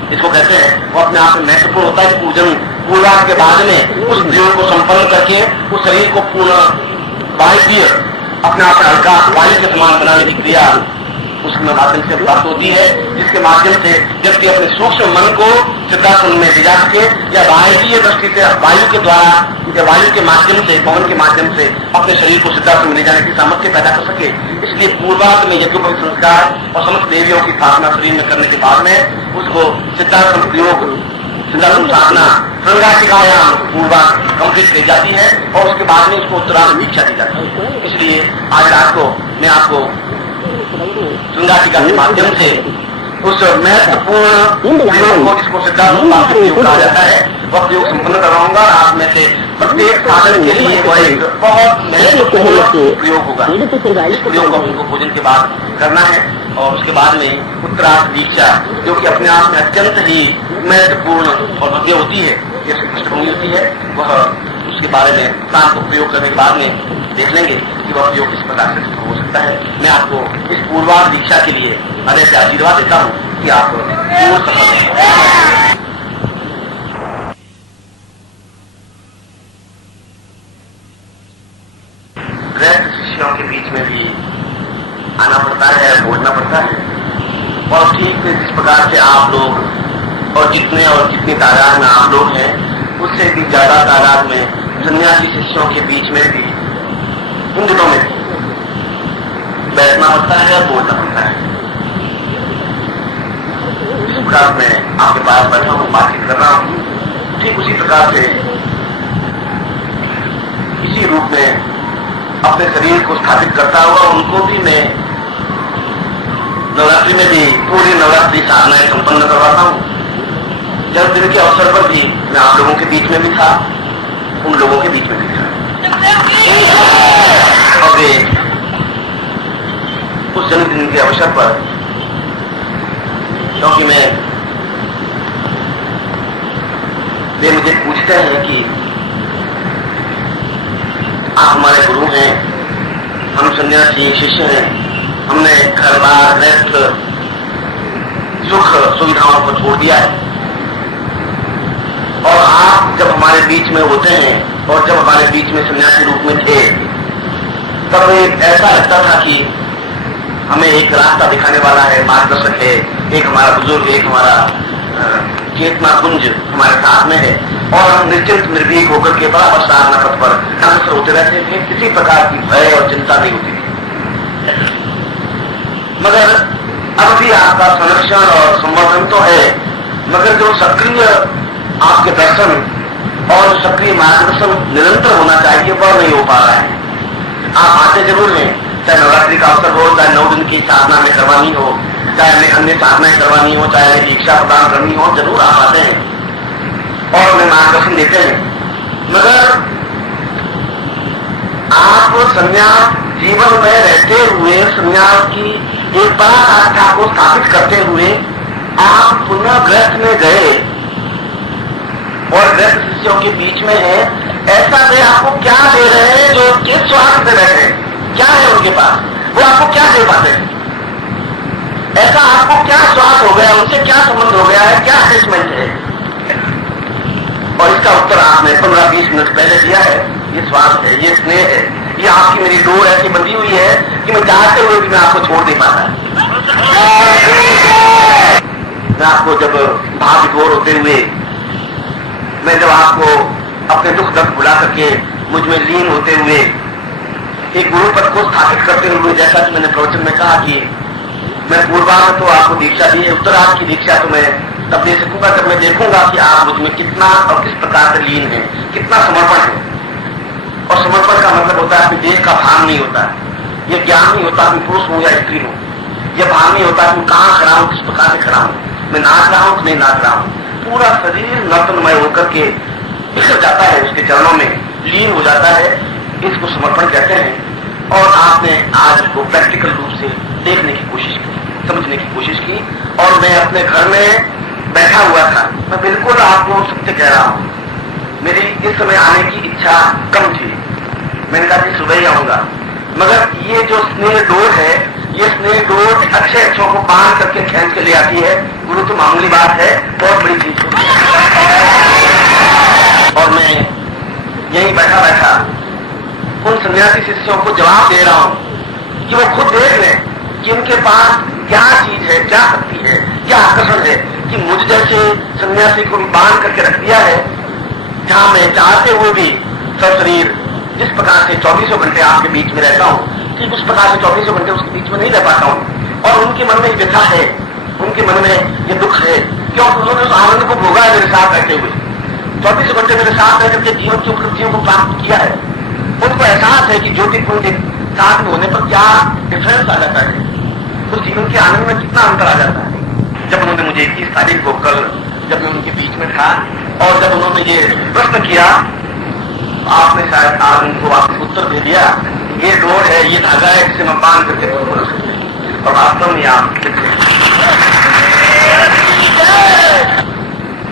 जिसको कहते हैं, वो अपने आप में महत्वपूर्ण होता है। पूजन पूर्वार्ध के बाद में उस प्रयोग को संपन्न करके उस शरीर को पूर्ण वायुकीय अपने आप में हल्का वायु के समान बनाने की क्रिया उसके माध्यम से प्राप्त होती है, जिसके माध्यम से व्यक्ति अपने सूक्ष्म मन को सिद्धासन में ले जा सके, या वायुकीय दृष्टि से वायु के द्वारा या वायु के माध्यम से पवन के माध्यम से अपने शरीर को सिद्धासन में ले जाने की सामर्थ्य पैदा कर सके। इसलिए पूर्वार्ध में यज्ञोपवीत संस्कार और समस्त देवियों की स्थापना शरीर में करने के बाद में उसको सिद्धासन प्रयोग सिद्धासन साधना श्रृंगाटिकायाम पूर्वार्ध कंप्लीट की जाती है और उसके बाद में उसको उत्तरार्ध दीक्षा दी जाती है। इसलिए आज रात को मैं आपको श्रृंगाटिका के माध्यम से उस महत्वपूर्ण प्रयोग को जिसको सिद्धासन प्रयोग कहा जाता है वह प्रयोग संपन्न करवाऊंगा। आप में से प्रत्येक साधन के लिए वह एक बहुत महत्वपूर्ण प्रयोग होगा। इस प्रयोग को हमको भोजन के बाद करना है और उसके बाद में उत्तरार्ध दीक्षा जो कि अपने आप में अत्यंत ही महत्वपूर्ण और भव्य होती है, ये पृष्ठभूमि होती है, वह उसके बारे में शाम को प्रयोग करने के बाद में देख लेंगे कि वह प्रयोग किस प्रकार से हो सकता है। मैं आपको इस पूर्वार्ध दीक्षा के लिए हृदय से आशीर्वाद देता हूँ कि आप पूर्ण सफल। गृहस्थ शिष्यों के बीच में भी आना पड़ता है, बोलना पड़ता है, और ठीक जिस प्रकार से आप लोग और जितनी तादाद में आप लोग हैं उससे भी ज्यादा तादाद में सन्यासी शिष्यों के बीच में भी उन दिनों में भी बैठना पड़ता है और बोलना पड़ता है। इस प्रकार मैं आपके पास बैठा हूँ, बातचीत कर रहा हूँ, ठीक उसी प्रकार से इसी रूप में अपने शरीर को स्थापित करता हुआ उनको भी मैं नवरात्रि में भी पूरी नवरात्रि साधनाएं संपन्न करवाता हूँ। जब दिन के अवसर पर भी मैं आप लोगों के बीच में भी था, उन लोगों के बीच में भी था, और वे उस जन्मदिन के अवसर पर, क्योंकि वे मुझे पूछते हैं कि आप हमारे गुरु हैं, हम सन्यासी शिष्य हैं, हमने घर बार गृहस्थ सुख सुविधाओं को छोड़ दिया है, और आप जब हमारे बीच में होते हैं और जब हमारे बीच में सन्यासी रूप में थे तब एक ऐसा लगता था कि हमें एक रास्ता दिखाने वाला है, मार्गदर्शक है, एक हमारा बुजुर्ग, एक हमारा चेतना पुंज हमारे साथ में है, और हम निश्चिंत निर्भीक होकर के बराबर साधना पथ पर अग्रसर होते रहते थे। किसी प्रकार की भय और चिंता नहीं होती थी। मगर अब भी आपका संरक्षण और संवर्धन तो है, मगर जो सक्रिय आपके दर्शन और सक्रिय मार्गदर्शन निरंतर होना चाहिए वह नहीं हो पा रहा है। आप आते जरूर हैं, चाहे नवरात्रि का अवसर हो, चाहे 9 दिन की साधना में करवानी हो, चाहे अन्य साधनाएं करवानी हो, चाहे दीक्षा प्रदान करनी हो, जरूर आप आते हैं और हमें मार्गदर्शन देते हैं। मगर आप संन्यास जीवन में रहते हुए संन्यास की एक बड़ा आस्था को स्थापित करते हुए आप पुनः गृहस्थ में गए और गृहस्थ शिष्यों के बीच में है, ऐसा वे आपको क्या दे रहे हैं जो किस स्वार्थ से रहते हैं? क्या है उनके पास? वो आपको क्या दे पाते हैं? ऐसा आपको क्या स्वार्थ हो गया, उनसे क्या संबंध हो गया है, क्या अटैचमेंट है? और इसका उत्तर आपने 15-20 मिनट पहले दिया है। ये स्वार्थ है, ये स्नेह है, ये आपकी मेरी डोर ऐसी बंधी हुई है कि मैं चाहते हुए भी मैं आपको छोड़ नहीं पाता। मैं आपको जब भाव विभोर होते हुए, मैं जब आपको अपने दुख दर्द भुला करके मुझ में लीन होते हुए एक गुरु पद को स्थापित करते हुए, जैसा कि मैंने प्रवचन में कहा कि मैं पूर्वार्ध तो आपको दीक्षा दी है, उत्तरार्ध की दीक्षा तो मैं तब दे सकूंगा जब मैं देखूंगा कि आप मुझ में कितना और किस प्रकार से लीन है, कितना समर्पण है। और समर्पण का मतलब होता है कि देह का भान नहीं होता, ये ज्ञान नहीं होता कि पुरुष हूं या स्त्री हूं, यह भान नहीं होता कि कहां खड़ा हूं, किस प्रकार से खड़ा हूं, मैं नाच रहा हूं कि नहीं नाच रहा हूं। पूरा शरीर नर्तनमय होकर के बिखर जाता है, उसके चरणों में लीन हो जाता है, इसको समर्पण कहते हैं। और आपने आज को प्रैक्टिकल रूप से देखने की कोशिश की, समझने की कोशिश की, और मैं अपने घर में बैठा हुआ था। मैं बिल्कुल आपको सत्य कह रहा हूं, मेरी इस समय आने की इच्छा कम थी। मैंने कहा कि सुबह ही आऊंगा, मगर ये जो स्नेह डोर है, ये स्नेह डोर अच्छे अच्छों को बांध करके खींच के ले आती है। गुरु तो मामूली बात है, बहुत बड़ी चीज होती है। और मैं यहीं बैठा बैठा उन सन्यासी शिष्यों को जवाब दे रहा हूं कि वो खुद देख लें कि उनके पास क्या चीज है, क्या शक्ति है, क्या आकर्षण है कि मुझ जैसे सन्यासी को भी बांध करके रख दिया है, जहां मैं चाहते हुए भी सब शरीर जिस प्रकार से 24 घंटे आपके बीच में रहता हूं, ठीक उस प्रकार से 24 घंटे उसके बीच में नहीं रह पाता हूं। और उनके मन में व्यथा है, उनके मन में ये दुख है, क्योंकि उन्होंने उस आनंद को भोगा है मेरे साथ रहते हुए, 24 घंटे मेरे साथ रहकर के जीवन की उपलब्धियों को प्राप्त किया है। उनको एहसास है कि ज्योति कुंड साथ में होने पर क्या डिफरेंस आ जाता है, तो जीवन के आनंद में कितना अंतर आ जाता है। जब उन्होंने मुझे 21 तारीख को कल जब मैं उनके बीच में था और जब उन्होंने ये प्रश्न किया, आपने शायद आज उनको वापस उत्तर दे दिया, ये डोर है, ये धागा है जिसे मैं बांध करके बोल सकते हैं। और वास्तव में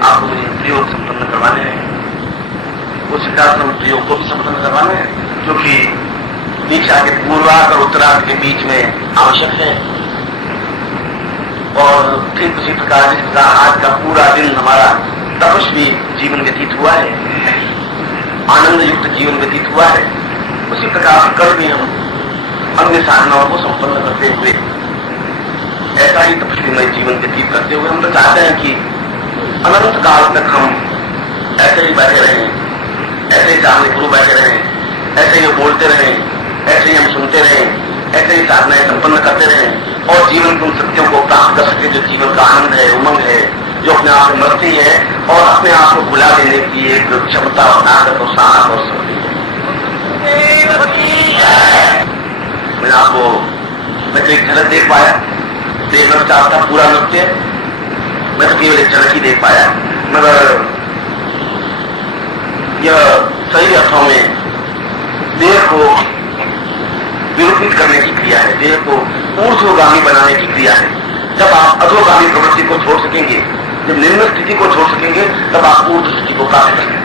आपको मुझे प्रयोग संपन्न करवाने हैं, वो सिद्धार्थम प्रयोग को भी संपन्न करवाने हैं, क्योंकि दीक्षा के पूर्वार्ध और उत्तरार्ध के बीच में आवश्यक है। और ठीक उसी प्रकार जिस प्रकार आज का पूरा दिन हमारा तपस्वी जीवन व्यतीत हुआ है, आनंद युक्त जीवन व्यतीत हुआ है, उसी प्रकार कल भी हम अन्य साधनाओं को संपन्न करते हुए ऐसा ही तपस्वीमय जीवन व्यतीत करते हुए हम तो चाहते हैं कि अनंत काल तक हम ऐसे ही बैठे रहें, ऐसे ही सामने गुरु बैठे रहें, ऐसे ही बोलते रहें, ऐसे ही हम सुनते रहें, ऐसे ही साधनाएं संपन्न करते रहें और जीवन के उन सत्यों को प्राप्त कर सके जो जीवन का आनंद है, उमंग है, जो अपने आप में मस्ती है और अपने आप को भुला देने की एक क्षमता और ताकत और साहस और शक्ति है। मैं तो एक झलक देख पाया, देखना चाहता पूरा नृत्य, मैं तो केवल एक झलक ही देख पाया, मगर यह सही अर्थों में देह को विरूपित करने की क्रिया है, देह को ऊर्ध्वगामी बनाने की क्रिया है। जब आप अधोगामी प्रवृत्ति को छोड़ सकेंगे, जब निम्न स्थिति को छोड़ सकेंगे, तब आप ऊर्ध्व स्थिति को प्राप्त करेंगे।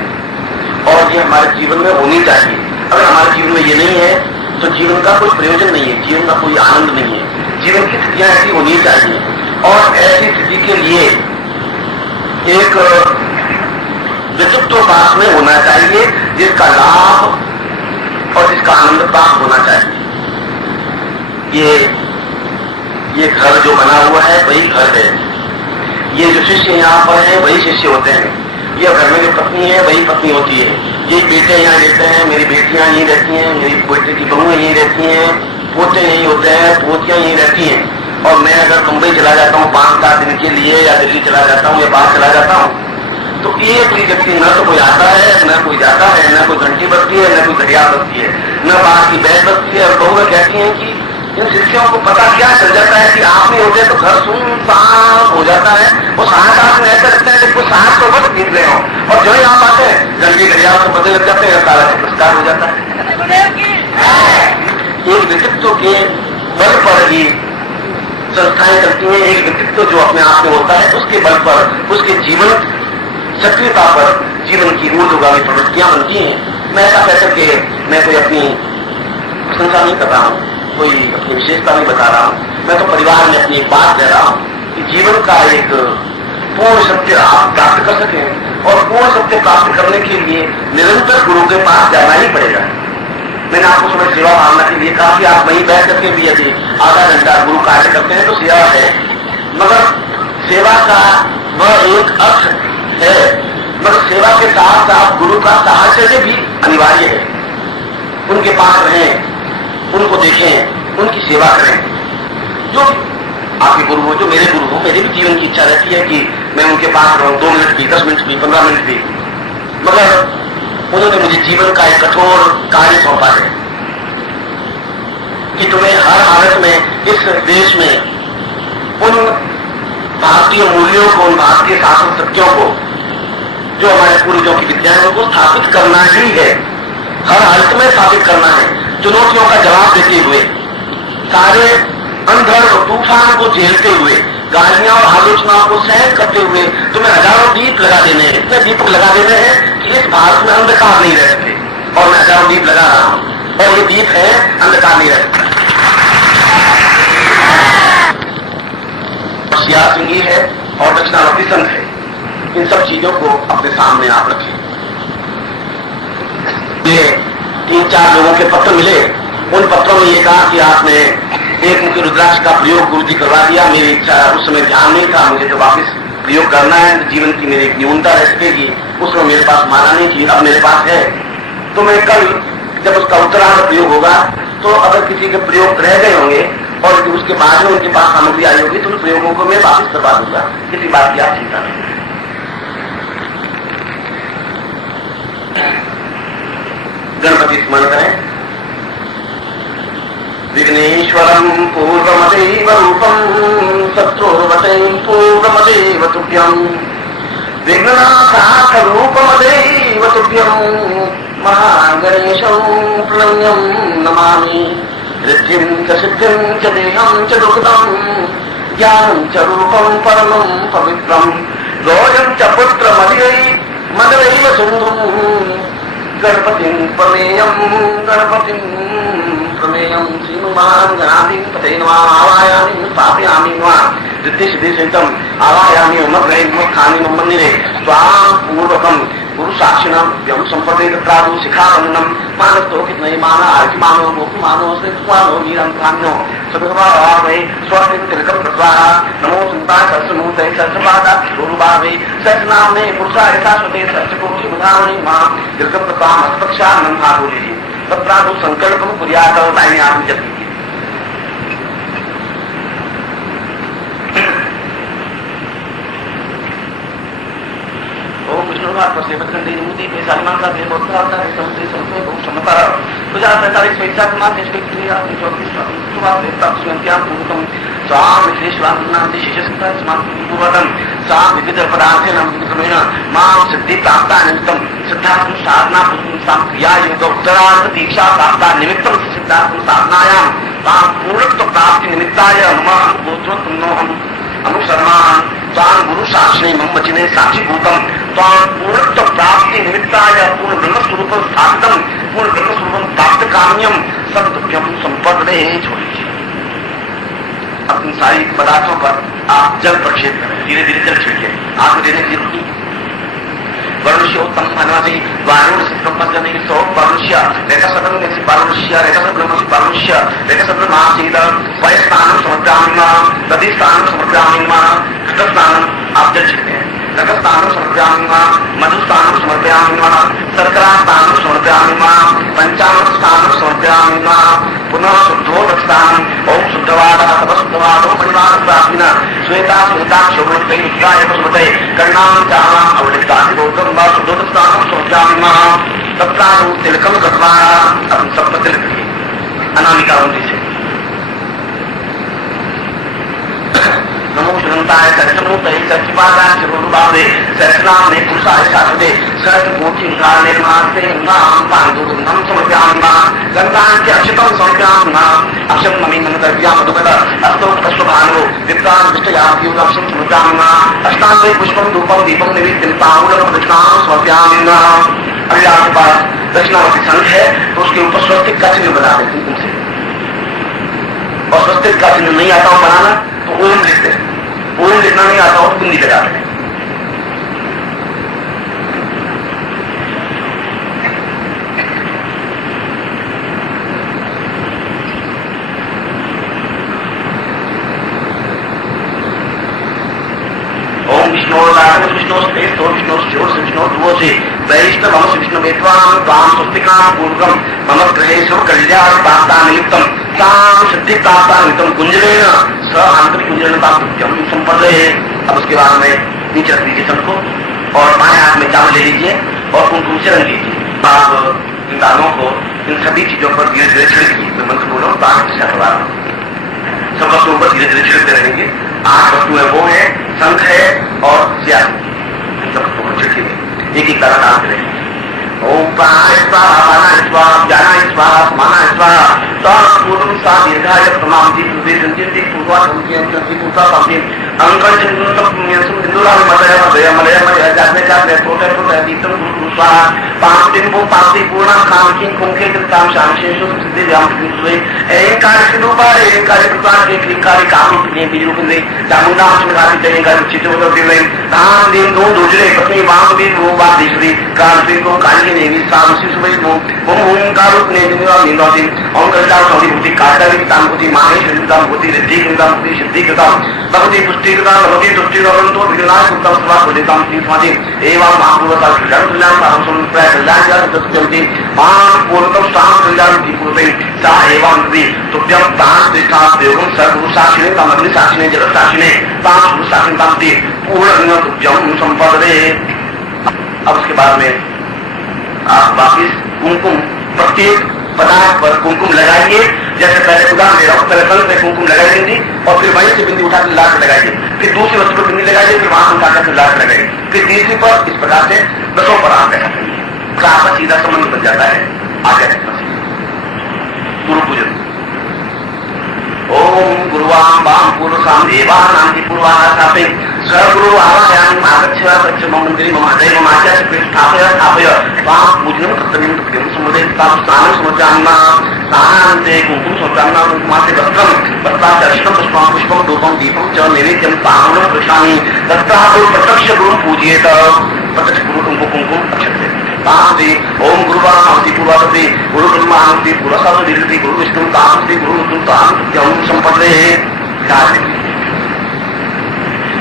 और ये हमारे जीवन में होनी चाहिए। अगर हमारे जीवन में ये नहीं है तो जीवन का कोई प्रयोजन नहीं है, जीवन का कोई आनंद नहीं है। जीवन की स्थितियां ऐसी होनी चाहिए और ऐसी स्थिति के लिए एक व्यक्तित्व पास में होना चाहिए जिसका लाभ और जिसका आनंद प्राप्त होना चाहिए। ये घर जो बना हुआ है वही घर है, ये जो शिष्य यहाँ पर है वही शिष्य होते हैं, ये घर में जो पत्नी है वही पत्नी होती है, ये बेटे यहाँ रहते हैं, मेरी बेटियां यहीं रहती हैं, मेरी बेटे की बहुएं यहीं रहती हैं, पोते यहीं होते हैं, पोतियां यहीं रहती हैं। और मैं अगर मुंबई चला जाता हूँ 5-7 दिन के लिए या दिल्ली चला जाता हूँ या बाहर चला जाता हूँ तो एक भी व्यक्ति न तो कोई आता है न कोई जाता है, न कोई घंटी बजती है न कोई घड़ियाल बजती है, न बाहर की बैठ बजती है। और बहुएं कहती हैं कि इन शिष्यों को पता क्या चल जाता है कि आप नहीं होते तो घर सुनसान हो जाता है, वो साथ में ऐसा लगता है कि कुछ सांस तो बस गिर रहे हो और जो ही आप आते हैं घंटी घड़ियाल तो बदले लग जाते हैं, सारा पुरस्कार हो जाता है। एक व्यक्तित्व के बल पर ही संस्थाएं चलती हैं, एक व्यक्तित्व जो अपने आप में होता है उसके बल पर, उसके जीवन सक्रियता पर जीवन की ऊर्ध्वगामी प्रवृत्तियां बनती हैं। मैं ऐसा कहकर के मैं कोई अपनी प्रशंसा नहीं कर रहा हूँ, कोई अपनी विशेषता नहीं बता रहा हूँ, मैं तो परिवार में अपनी एक बात कह रहा हूँ कि जीवन का एक पूर्ण सत्य आप प्राप्त कर सकें और पूर्ण सत्य प्राप्त करने के लिए निरंतर गुरु के पास जाना ही पड़ेगा। मैंने आपको सुबह सेवा भावना के लिए कहा कि आप वहीं बैठ करके भी यदि आधा घंटा गुरु कार्य करते हैं तो सेवा है, मगर सेवा का वह एक अर्थ है, मगर सेवा के साथ साथ गुरु का साहचर्य भी अनिवार्य है। उनके पास रहें, उनको देखें, उनकी सेवा करें। जो आपके गुरु हो, जो मेरे गुरु हो, मेरी भी जीवन की इच्छा रहती है कि मैं उनके पास रहूं 2 मिनट भी, 10 मिनट भी, 15 मिनट भी, मगर उन्होंने मुझे जीवन का एक कठोर कार्य सौंपा है कि तुम्हें हर हालत में इस देश में उन भारतीय मूल्यों को, उन भारतीय शासन सत्यों को जो हमारे पूर्वजों की विद्या है उनको स्थापित करना ही है, हर हालत में स्थापित करना है। चुनौतियों का जवाब देते हुए, सारे अंधड़ और तूफान को झेलते हुए, गालियां और आलोचनाओं को सहन करते हुए तुम्हें हजारों दीप लगा देने हैं, इतने दीपक लगा देने हैं कि इस भारत में अंधकार नहीं रह सके। और मैं हजारों दीप लगा रहा हूं, और ये दीप है, अंधकार नहीं रह सकता। सियाह सिंगी है और दक्षिणावर्ती संत है। इन सब चीजों को अपने सामने आप रखें। ये 3-4 लोगों के पत्र मिले, उन पत्रों में ये कहा कि आपने एक मुखी रुद्राक्ष का प्रयोग गुरु जी करवा दिया। मेरी इच्छा उस समय ध्यान नहीं था, मुझे तो वापिस प्रयोग करना है, जीवन की मेरी एक न्यूनता रह सकेगी। उस समय मेरे पास माना नहीं थी, अब मेरे पास है। तो मैं कल जब उसका उत्तरार्ध प्रयोग होगा, तो अगर किसी के प्रयोग रह गए होंगे और उसके बाद में उनके पास सामग्री आई होगी, तो उन प्रयोगों को मैं वापिस करवा दूंगा। किसी बात की आप चिंता नहीं। गणपति स्मरण करें। विघ्नेश्वरम पूर्वमदेव रूपम शत्रुर्वशं पूर्वमदेव तुभ्यं विघ्ननाशाख रूपमदेव तुभ्यं महागणेशं प्रणम्यं नमामि। रिद्धिं च सिद्धिं च देहं च दुःखदं ज्ञानं च रूपं परमं पवित्रं गौरं च पुत्रमदियै मदवैव सिन्धुं गणपतिं प्रमेयं श्रीनुमान् गणाधिं पते नमः आवायामि स्थापयामि नमः रिद्धिसिद्धिसहितं आवायामि मग्रैर्मुखानि मम मन्दिरे स्वां पूर्वकं गुरु साक्षिणं व्यं संपदेत प्रादु शिखावन्नं मानस्तो कितने माना आर्किमानो मोक्षमानो श्रेष्ठमानो वीरं काम्यो सद्भावे स्वस्तिं तिलकं कृत्वा नमो संताय सहस्रमूर्तये सहस्रपादा गुरुभावे सहस्रनाम्ने पुरुषाय शाश्वते सहस्रकोटिमुदाहरणे मां तिलकं कृत्वा मत्पक्षानं भागोले तत्रादु संकल्पं कुर्यात् दायिनी आत्म जपति। सेवकंडी मुदी पे सलमान का देव होता है समुद्री संस्कृत बहुत समता पूजा 45 पैसा के माध्यम से क्रिया 24 सुबह देवता स्वयं पूर्वकम स्वाम विश्वेश्वरानंद शिष्यसंता स्मार्त पूर्वकम स्वाम विविध पदार्थेन क्रमेण मां सिद्धि प्राप्ता निमित्तम सिद्धार्थम साधना पुरुषां क्रिया योग उत्तरार्थ दीक्षा प्राप्ता निमित्तम सिद्धार्थम साधनायां तां पूर्णत्व प्राप्ति निमित्ताय नमः गोत्रोत्तम नोहम अनुसरमान तां गुरु साक्षिणे मम वचने साक्षीभूतम तां पूर्णत्व प्राप्ति निमित्ताय पूर्ण ब्रह्मस्वरूप स्थापितम पूर्ण ब्रह्मस्वरूप प्राप्त काम्यम सद्भ्यम संपदे। छोड़िए अपनी सारी पदार्थों पर आप जल प्रक्षेप करें, धीरे धीरे जल छिड़किए, आग देने की जरूरत नहीं। वरुष्योत्तम मनवासी वारुण सिद्धपंचमी सो वरुष्य रेखा सदन में से वरुष्य रेखा सदन में से वरुष्य रेखा सदन महासीद वयस्नानं समर्पयामि नदी स्नानं समर्पयामि कृत स्नानं आप जल छिड़कते हैं, रक्त स्नानं समर्पयामि मधु स्नानं समर्पयामि शर्करा स्नानं समर्पयामि पंचामृत स्नानं समर्पयामि पुनः शुद्धोदक स्नानं ओम शुद्धवाद शुद्धवादो मणिवाद प्राप्तिना श्वेता श्वेता शोभते रुद्राय सुमते कर्णां चानां अवलिप्तानि भोगं वा शुद्धोदक स्नानं समर्पयामि तत्रादौ तिलकं कृत्वा अब सब तिलक अनामिका उन्नति से नमो श्रंताय सत्यमूर्तये सच्चिदानंद गुरुभावे सहस्रनाम में पुरुषाय शाश्वते सहस्रकोटि उद्धार निर्माते नाम पांडुरंगम समर्पयामि गंगांच अक्षतं समर्पयामि अक्षं ममिनं द्रव्या मधुकद अस्तौ अश्वभानो विप्रान् विष्टयाप्युदक्षं समर्पयामि अष्टांगे पुष्पं धूपं दीपं निवेद्यं ताम्बूलं प्रदक्षिणां समर्पयामि। अभी आपके पास दक्षिणावर्ती संघ है तो उसके ऊपर स्वस्तिक का चिन्ह बना देते हैं तुमसे, और स्वस्तिक का चिन्ह नहीं आता हो बनाना तो ओम लिखते हैं, ओम लिखना नहीं आता हो तो बिंदी लगाते हैं। ओम विष्णु विष्णु स्पेस विष्णु श्योर विष्णु ध्रुव से वैष्णव मम विष्णु वेत्वाम ताम स्वस्तिका पूर्वकम मम गृहेषु कल्याण प्राप्ता निमित्तम ताम सिद्धि प्राप्ता निमित्तम कुंजरेण स आंतरिक कुंजरेण ताम संपदे। अब उसके बाद में नीचे रख दीजिए सबको और बाएं हाथ में चावल ले लीजिए और उनको नीचे रख लीजिए। आप इन दानों को इन सभी चीजों पर धीरे धीरे छिड़किए। मैं मंत्र बोलो बाहर से करवा रहा हूँ, सब वस्तुओं पर धीरे धीरे छिड़कते रहेंगे। 8 वस्तुएं वो है, शंख है और सियाह, इन सब वस्तुओं को छिड़केंगे, एक एक दाना डालते रहेंगे। ओम प्राणाय स्वाहा, अपानाय स्वाहा, ज्ञानाय स्वाहा, समानाय स्वाहा, पूर्व सा दीर्घाय प्रमाम दी संचिति पूर्वा संचिति पूर्वा संचिति अंकल चिंतन पुण्यसुम हिंदुला मलय मलय मलय मलय जाने जाने छोटे छोटे दीतम गुरु स्वाहा पांचटिन वो पांचटी पूर्णा कामकिन कुंके कृताम शांशेषु सिद्धि व्याम कृतवे एंकार सिद्धूपा एंकार कृतान के क्लिंकारी कामु ने बीजू कुंदे चामुंडा सुनगाती जयंकार चित्तवत दिले धाम दिन दो दूसरे पत्नी वाम भी वो बात दूसरी कांति को काली ने भी सामसी सुबह वो ओंकार ने निवा निवासी ओंकार का सौरी बुद्धि काटारी तामपुति माने सिद्धांत बुद्धि रिद्धि कृताम बुद्धि सिद्धि कृताम भगवती पुष्टि कृताम भगवती तुष्टि रवंतो विनाश कृताम सभा बुद्धिताम तीन स्वाति एवं महापुरुषा कल्याण कल्याण सारम सुनप्राय कल्याण कल्याण सत्यवती मान पूर्णतम शाम कल्याण की पूर्वे सा एवं दी तुभ्यम तान तिष्ठा देवं सर्वगुरु साक्षिणे ताम अग्नि साक्षिणे जगत साक्षिणे ताम गुरु साक्षिणे ताम दी पूर्ण तुभ्यम संपदे। अब उसके बाद में आप वापिस कुमकुम प्रत्येक पदार्थ पर कुमकुम लगाइए। जैसे पहले उदाहरण दे रहा हूँ, पहले तल पे कुमकुम लगाई बिंदी और फिर वहीं से बिंदी उठाकर लाल पे लगाइए, फिर दूसरी वस्तु पर बिंदी लगाइए, फिर वहां उठाकर फिर लाल पे लगाइए, फिर तीसरी पर इस प्रकार से 10 पर आप ऐसा करिए। आपका सीधा संबंध बन जाता है आगे गुरु पूजन। ओम गुरुवाम वाम पूर्वसाम देवानां की पूर्वानासापे सगुरु आवायाम आगच्छ सच्च मंदिरे मम हृदय मम आचार्य स्थापय स्थापय वाम पूजनं कर्तव्यं तद्यं समुदे ताप स्नानं समर्पयामि स्नानान्ते कुंकुम समर्पयामि कुंकुमासे वस्त्रं वस्त्रादर्शनं पुष्पं पुष्पं धूपं दीपं च नैवेद्यं ताम्रं कृष्णामि ततः प्रत्यक्ष गुरुं पूजयेत। प्रत्यक्ष गुरु तुमको कुंकुम अक्षते तामति ओम गुरुवामति पूर्वावति गुरु ब्रह्मावति पुरसावति दीर्घति गुरु विष्णु तामति गुरु विष्णु ताम संपदे।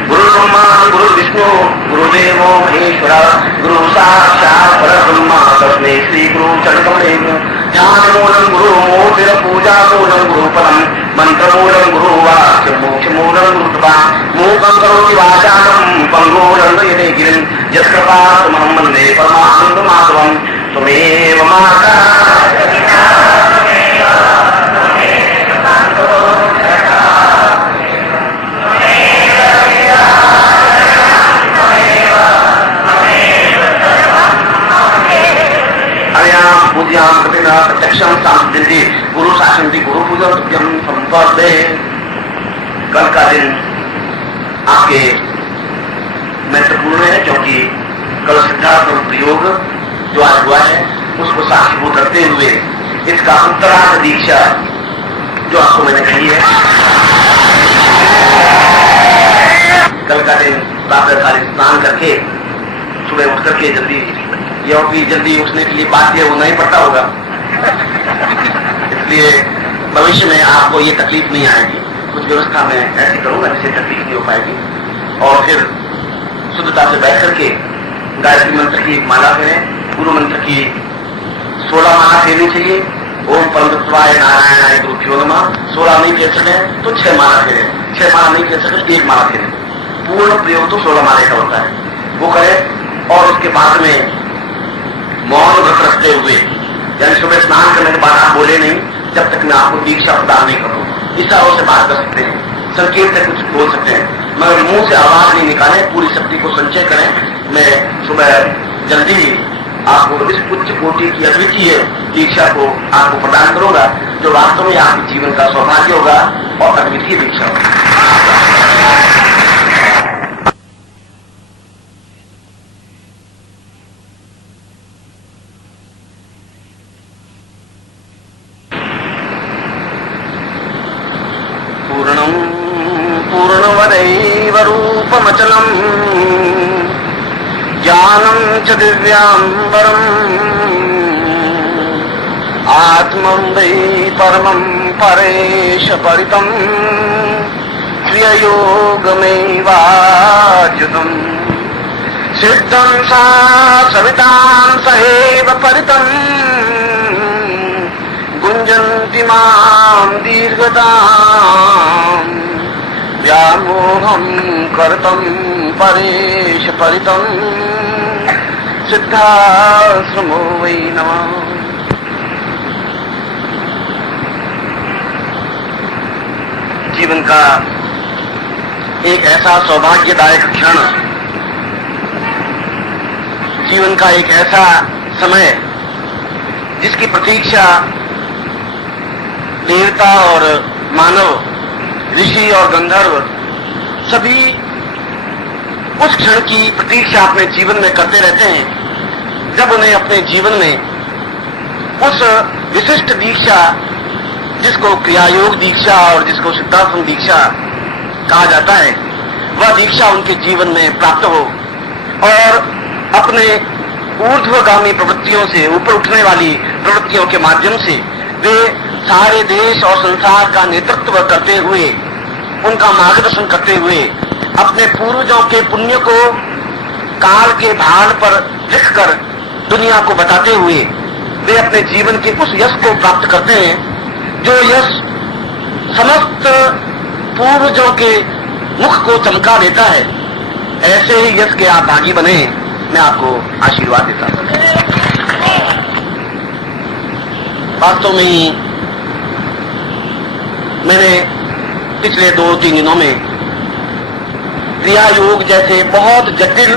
गुरु ब्रह्मा गुरु विष्णु गुरुदेवो महेश्वर गुरु साक्षात् परब्रह्म तस्मै श्री गुरु चरणकमले ध्यान मूलं गुरु मोतिर पूजा मूलं गुरुपदं मंत्र मूलं गुरु वाक्य मोक्ष मूलं गुरुकृपा मूकं करोति वाचालं पंगुलं यदि गिरिं यत्कृपातमहं वन्दे परमानन्दमाधवं त्वमेव माता प्रत्यक्षं सांस्कृति गुरु शासनति गुरु पूजन तुभ्यं संपदे। कल का दिन आपके महत्वपूर्ण है क्योंकि कल सिद्धार्थ प्रयोग जो आज हुआ है उसको साक्षीभूत करते हुए इसका उत्तरार्ध दीक्षा जो आपको मैंने कही है। कल का दिन प्रातः काल स्नान करके सुबह उठ करके जल्दी जल्दी उठने के लिए बात है वो नहीं पड़ता होगा, इसलिए भविष्य में आपको ये तकलीफ नहीं आएगी। कुछ व्यवस्था में ऐसी करूंगा जिससे तकलीफ नहीं हो पाएगी। और फिर शुद्धता से बैठ करके गायत्री मंत्र की माला फेरें, गुरु मंत्र की 16 माला फेरनी चाहिए। ओम परमत्वाय नारायणाय गुरुभ्यो नमः 16 नहीं फेर सके तो 6 माला फेरें, 6 माला नहीं फेर सके 1 माला फेरें। पूर्ण प्रयोग तो 16 माले का होता है, वो करें। और उसके बाद में मौन व्रत रखते हुए, यानी सुबह स्नान करने के बाद आप बोले नहीं जब तक मैं आपको दीक्षा प्रदान नहीं करूं। इशारों से बात कर सकते हैं, संकेत से कुछ बोल सकते हैं, मगर मुंह से आवाज नहीं निकालें, पूरी शक्ति को संचय करें। मैं सुबह जल्दी आपको इस उच्च कोटि की अद्वितीय दीक्षा को आपको प्रदान करूंगा जो वास्तव में आपके जीवन का सौभाग्य होगा और अद्वितीय दीक्षा होगा। पूर्णवदैव रूपमचलम् ज्ञानं च दिव्याम्बरम् आत्मवै परमं परेश परितम् क्रिययोगमेवाच्युतम् सिद्धं सा सवितां सहेव परितम् गुञ्जन्ति मां दीर्घताम् व्यामोहं कर्तं परेश परितं सिद्धाश्रमो वै नमः। जीवन का एक ऐसा सौभाग्यदायक क्षण, जीवन का एक ऐसा समय जिसकी प्रतीक्षा देवता और मानव, ऋषि और गंधर्व सभी उस क्षण की प्रतीक्षा अपने जीवन में करते रहते हैं जब उन्हें अपने जीवन में उस विशिष्ट दीक्षा, जिसको क्रियायोग दीक्षा और जिसको सिद्धाश्रम दीक्षा कहा जाता है, वह दीक्षा उनके जीवन में प्राप्त हो और अपने ऊर्ध्वगामी प्रवृत्तियों से, ऊपर उठने वाली प्रवृत्तियों के माध्यम से वे सारे देश और संसार का नेतृत्व करते हुए, उनका मार्गदर्शन करते हुए, अपने पूर्वजों के पुण्य को काल के भार पर लिखकर दुनिया को बताते हुए वे अपने जीवन के उस यश को प्राप्त करते हैं जो यश समस्त पूर्वजों के मुख को चमका देता है। ऐसे ही यश के आप भागी बने, मैं आपको आशीर्वाद देता हूं। वास्तव में ही मैंने पिछले 2-3 दिनों में क्रिया योग जैसे बहुत जटिल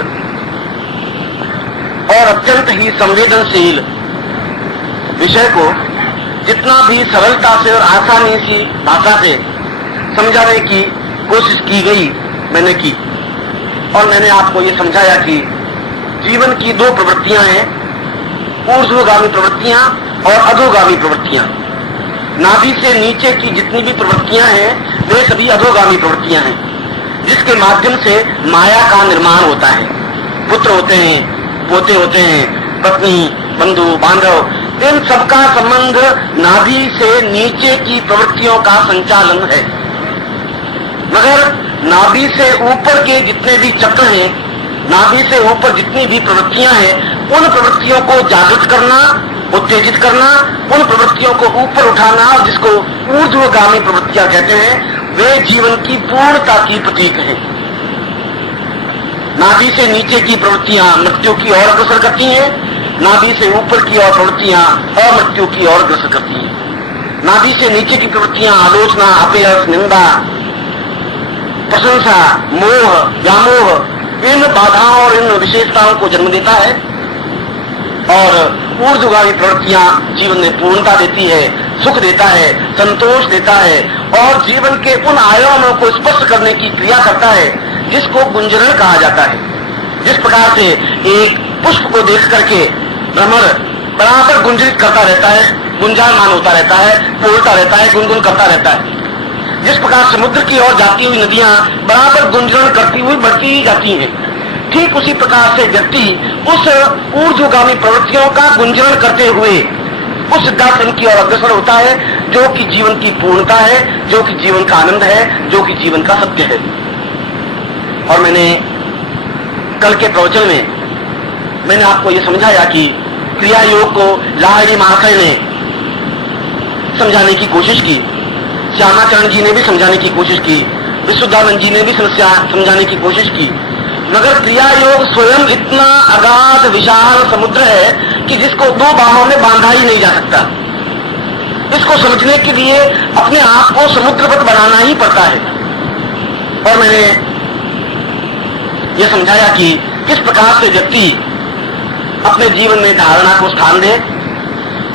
और अत्यंत ही संवेदनशील विषय को जितना भी सरलता से और आसानी सी भाषा से समझाने की कोशिश की गई, मैंने की। और मैंने आपको ये समझाया कि जीवन की 2 प्रवृत्तियां हैं, ऊर्ध्वगामी प्रवृत्तियां और अधोगामी प्रवृत्तियां। नाभि से नीचे की जितनी भी प्रवृत्तियां हैं वे सभी अधोगामी प्रवृत्तियां हैं, जिसके माध्यम से माया का निर्माण होता है। पुत्र होते हैं, पोते होते हैं, पत्नी, बंधु, बांधव, इन सबका संबंध नाभि से नीचे की प्रवृत्तियों का संचालन है। मगर नाभि से ऊपर के जितने भी चक्र हैं, नाभि से ऊपर जितनी भी प्रवृत्तियां हैं, उन प्रवृत्तियों को जागृत करना, उत्तेजित करना, उन प्रवृत्तियों को ऊपर उठाना, जिसको ऊर्ध्वगामी प्रवृत्तियां कहते हैं, वे जीवन की पूर्णता की प्रतीक है। नाभि से नीचे की प्रवृत्तियां मृत्यु की ओर अग्रसर करती हैं, नाभि से ऊपर की ओर प्रवृत्तियां अमृत्यु की ओर अग्रसर करती हैं। नाभि से नीचे की प्रवृत्तियां आलोचना, अपयश, निंदा, प्रशंसा, मोह, व्यामोह, इन बाधाओं और इन विशेषताओं को जन्म देता है और ऊर्ध्वगामी प्रवृत्तियां जीवन में पूर्णता देती है, सुख देता है, संतोष देता है और जीवन के उन आयामों को स्पष्ट करने की क्रिया करता है जिसको गुंजरण कहा जाता है। जिस प्रकार से एक पुष्प को देख करके भ्रमर बराबर गुंजरित करता रहता है, गुंजायमान होता रहता है, बोलता रहता है, गुनगुन करता रहता है। जिस प्रकार समुद्र की ओर जाती हुई नदियां बराबर गुंजरण करती हुई बढ़ती ही जाती हैं, ठीक उसी प्रकार से व्यक्ति उस ऊर्ध्वगामी प्रवृत्तियों का गुंजरण करते हुए उस सिद्धांत की ओर अग्रसर होता है, जो कि जीवन की पूर्णता है, जो कि जीवन का आनंद है, जो कि जीवन का सत्य है। और मैंने कल के प्रवचन में मैंने आपको ये समझाया कि क्रिया योग को लाहिड़ी महाशय ने समझाने की कोशिश की, श्यामाचरण जी ने भी समझाने की कोशिश की, विशुद्धानंद जी ने भी समझाने की कोशिश की, मगर क्रिया योग स्वयं इतना अगाध विशाल समुद्र है कि जिसको 2 बाहों में बांधा ही नहीं जा सकता। इसको समझने के लिए अपने आप को समुद्रवत बनाना ही पड़ता है। और मैंने यह समझाया कि किस प्रकार से व्यक्ति अपने जीवन में धारणा को स्थान दे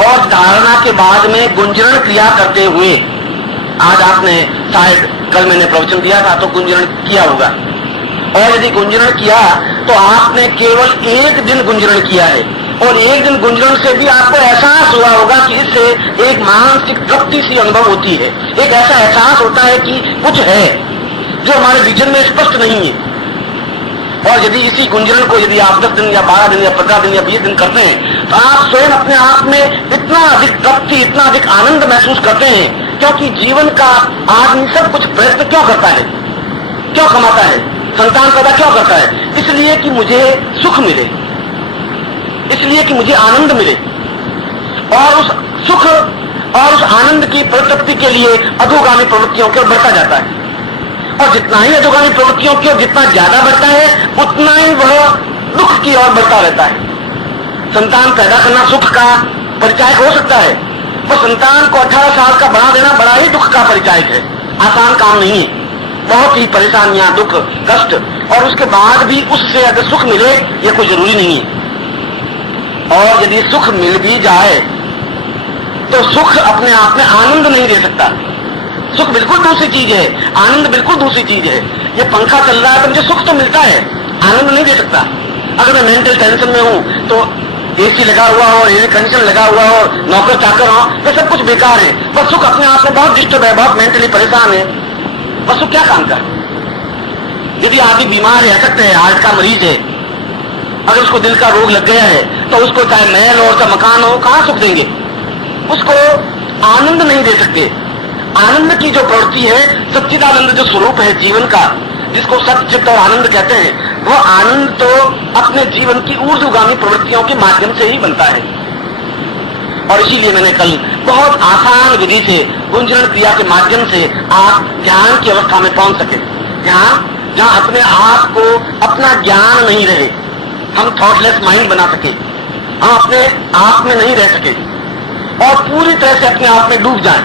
और धारणा के बाद में गुंजरण क्रिया करते हुए, आज आपने शायद कल मैंने प्रवचन दिया था तो गुंजरण किया होगा, और यदि गुंजरण किया तो आपने केवल 1 दिन गुंजरण किया है और 1 दिन गुंजरण से भी आपको एहसास हुआ होगा कि इससे एक मानसिक तृप्ति सी अनुभव होती है, एक ऐसा एहसास होता है कि कुछ है जो हमारे विजन में स्पष्ट नहीं है। और यदि इसी गुंजरण को यदि आप 10 दिन या 12 दिन या 15 दिन या 20 दिन करते हैं तो आप स्वयं अपने आप में इतना अधिक तृप्ति, इतना अधिक आनंद महसूस करते हैं, क्योंकि जीवन का आदमी सब कुछ प्रयत्न क्यों करता है, क्यों कमाता है, संतान पैदा क्यों करता है? इसलिए कि मुझे सुख मिले, इसलिए कि मुझे आनंद मिले। और उस सुख और उस आनंद की प्रतिप्ति के लिए अधोगामी प्रवृत्तियों की ओर बढ़ता जाता है, और जितना ही अधोगामी प्रवृत्तियों की ओर जितना ज्यादा बढ़ता है उतना ही वह दुख की ओर बढ़ता रहता है। संतान पैदा करना सुख का परिचायक हो सकता है, पर संतान को 18 साल का बना देना बड़ा ही दुख का परिचायक है, आसान काम नहीं है, बहुत ही परेशानियां, दुख, कष्ट, और उसके बाद भी उससे अगर सुख मिले ये कोई जरूरी नहीं है। और यदि सुख मिल भी जाए तो सुख अपने आप में आनंद नहीं दे सकता। सुख बिल्कुल दूसरी चीज है, आनंद बिल्कुल दूसरी चीज है। ये पंखा चल रहा है तो मुझे सुख तो मिलता है, आनंद नहीं दे सकता। अगर मैं मेंटल टेंशन में हूं तो एसी लगा हुआ हो, एयर कंडीशन लगा हुआ हो, नौकर चाकर हो, तो सब कुछ बेकार है। बस सुख अपने आप में बहुत डिस्टर्ब है, बहुत मेंटली परेशान है, बस सुख क्या काम का। यदि आदमी बीमार है, सकते हैं, हार्ट का मरीज है, अगर उसको दिल का रोग लग गया है तो उसको चाहे महल और चाहे मकान हो, कहां सुख देंगे? उसको आनंद नहीं दे सकते। आनंद की जो प्रवृत्ति है, सच्चिदानंद जो स्वरूप है जीवन का, जिसको सत्य चित्त और आनंद कहते हैं, वो आनंद तो अपने जीवन की ऊर्ध्वगामी प्रवृत्तियों के माध्यम से ही बनता है। और इसीलिए मैंने कल बहुत आसान विधि से, गुंजरण क्रिया के माध्यम से आप ध्यान की अवस्था में पहुंच सके। ध्यान जहां अपने आप को, अपना ज्ञान नहीं रहे, हम थॉटलेस माइंड बना सके, हम अपने आप में नहीं रह सके और पूरी तरह से अपने आप में डूब जाएं।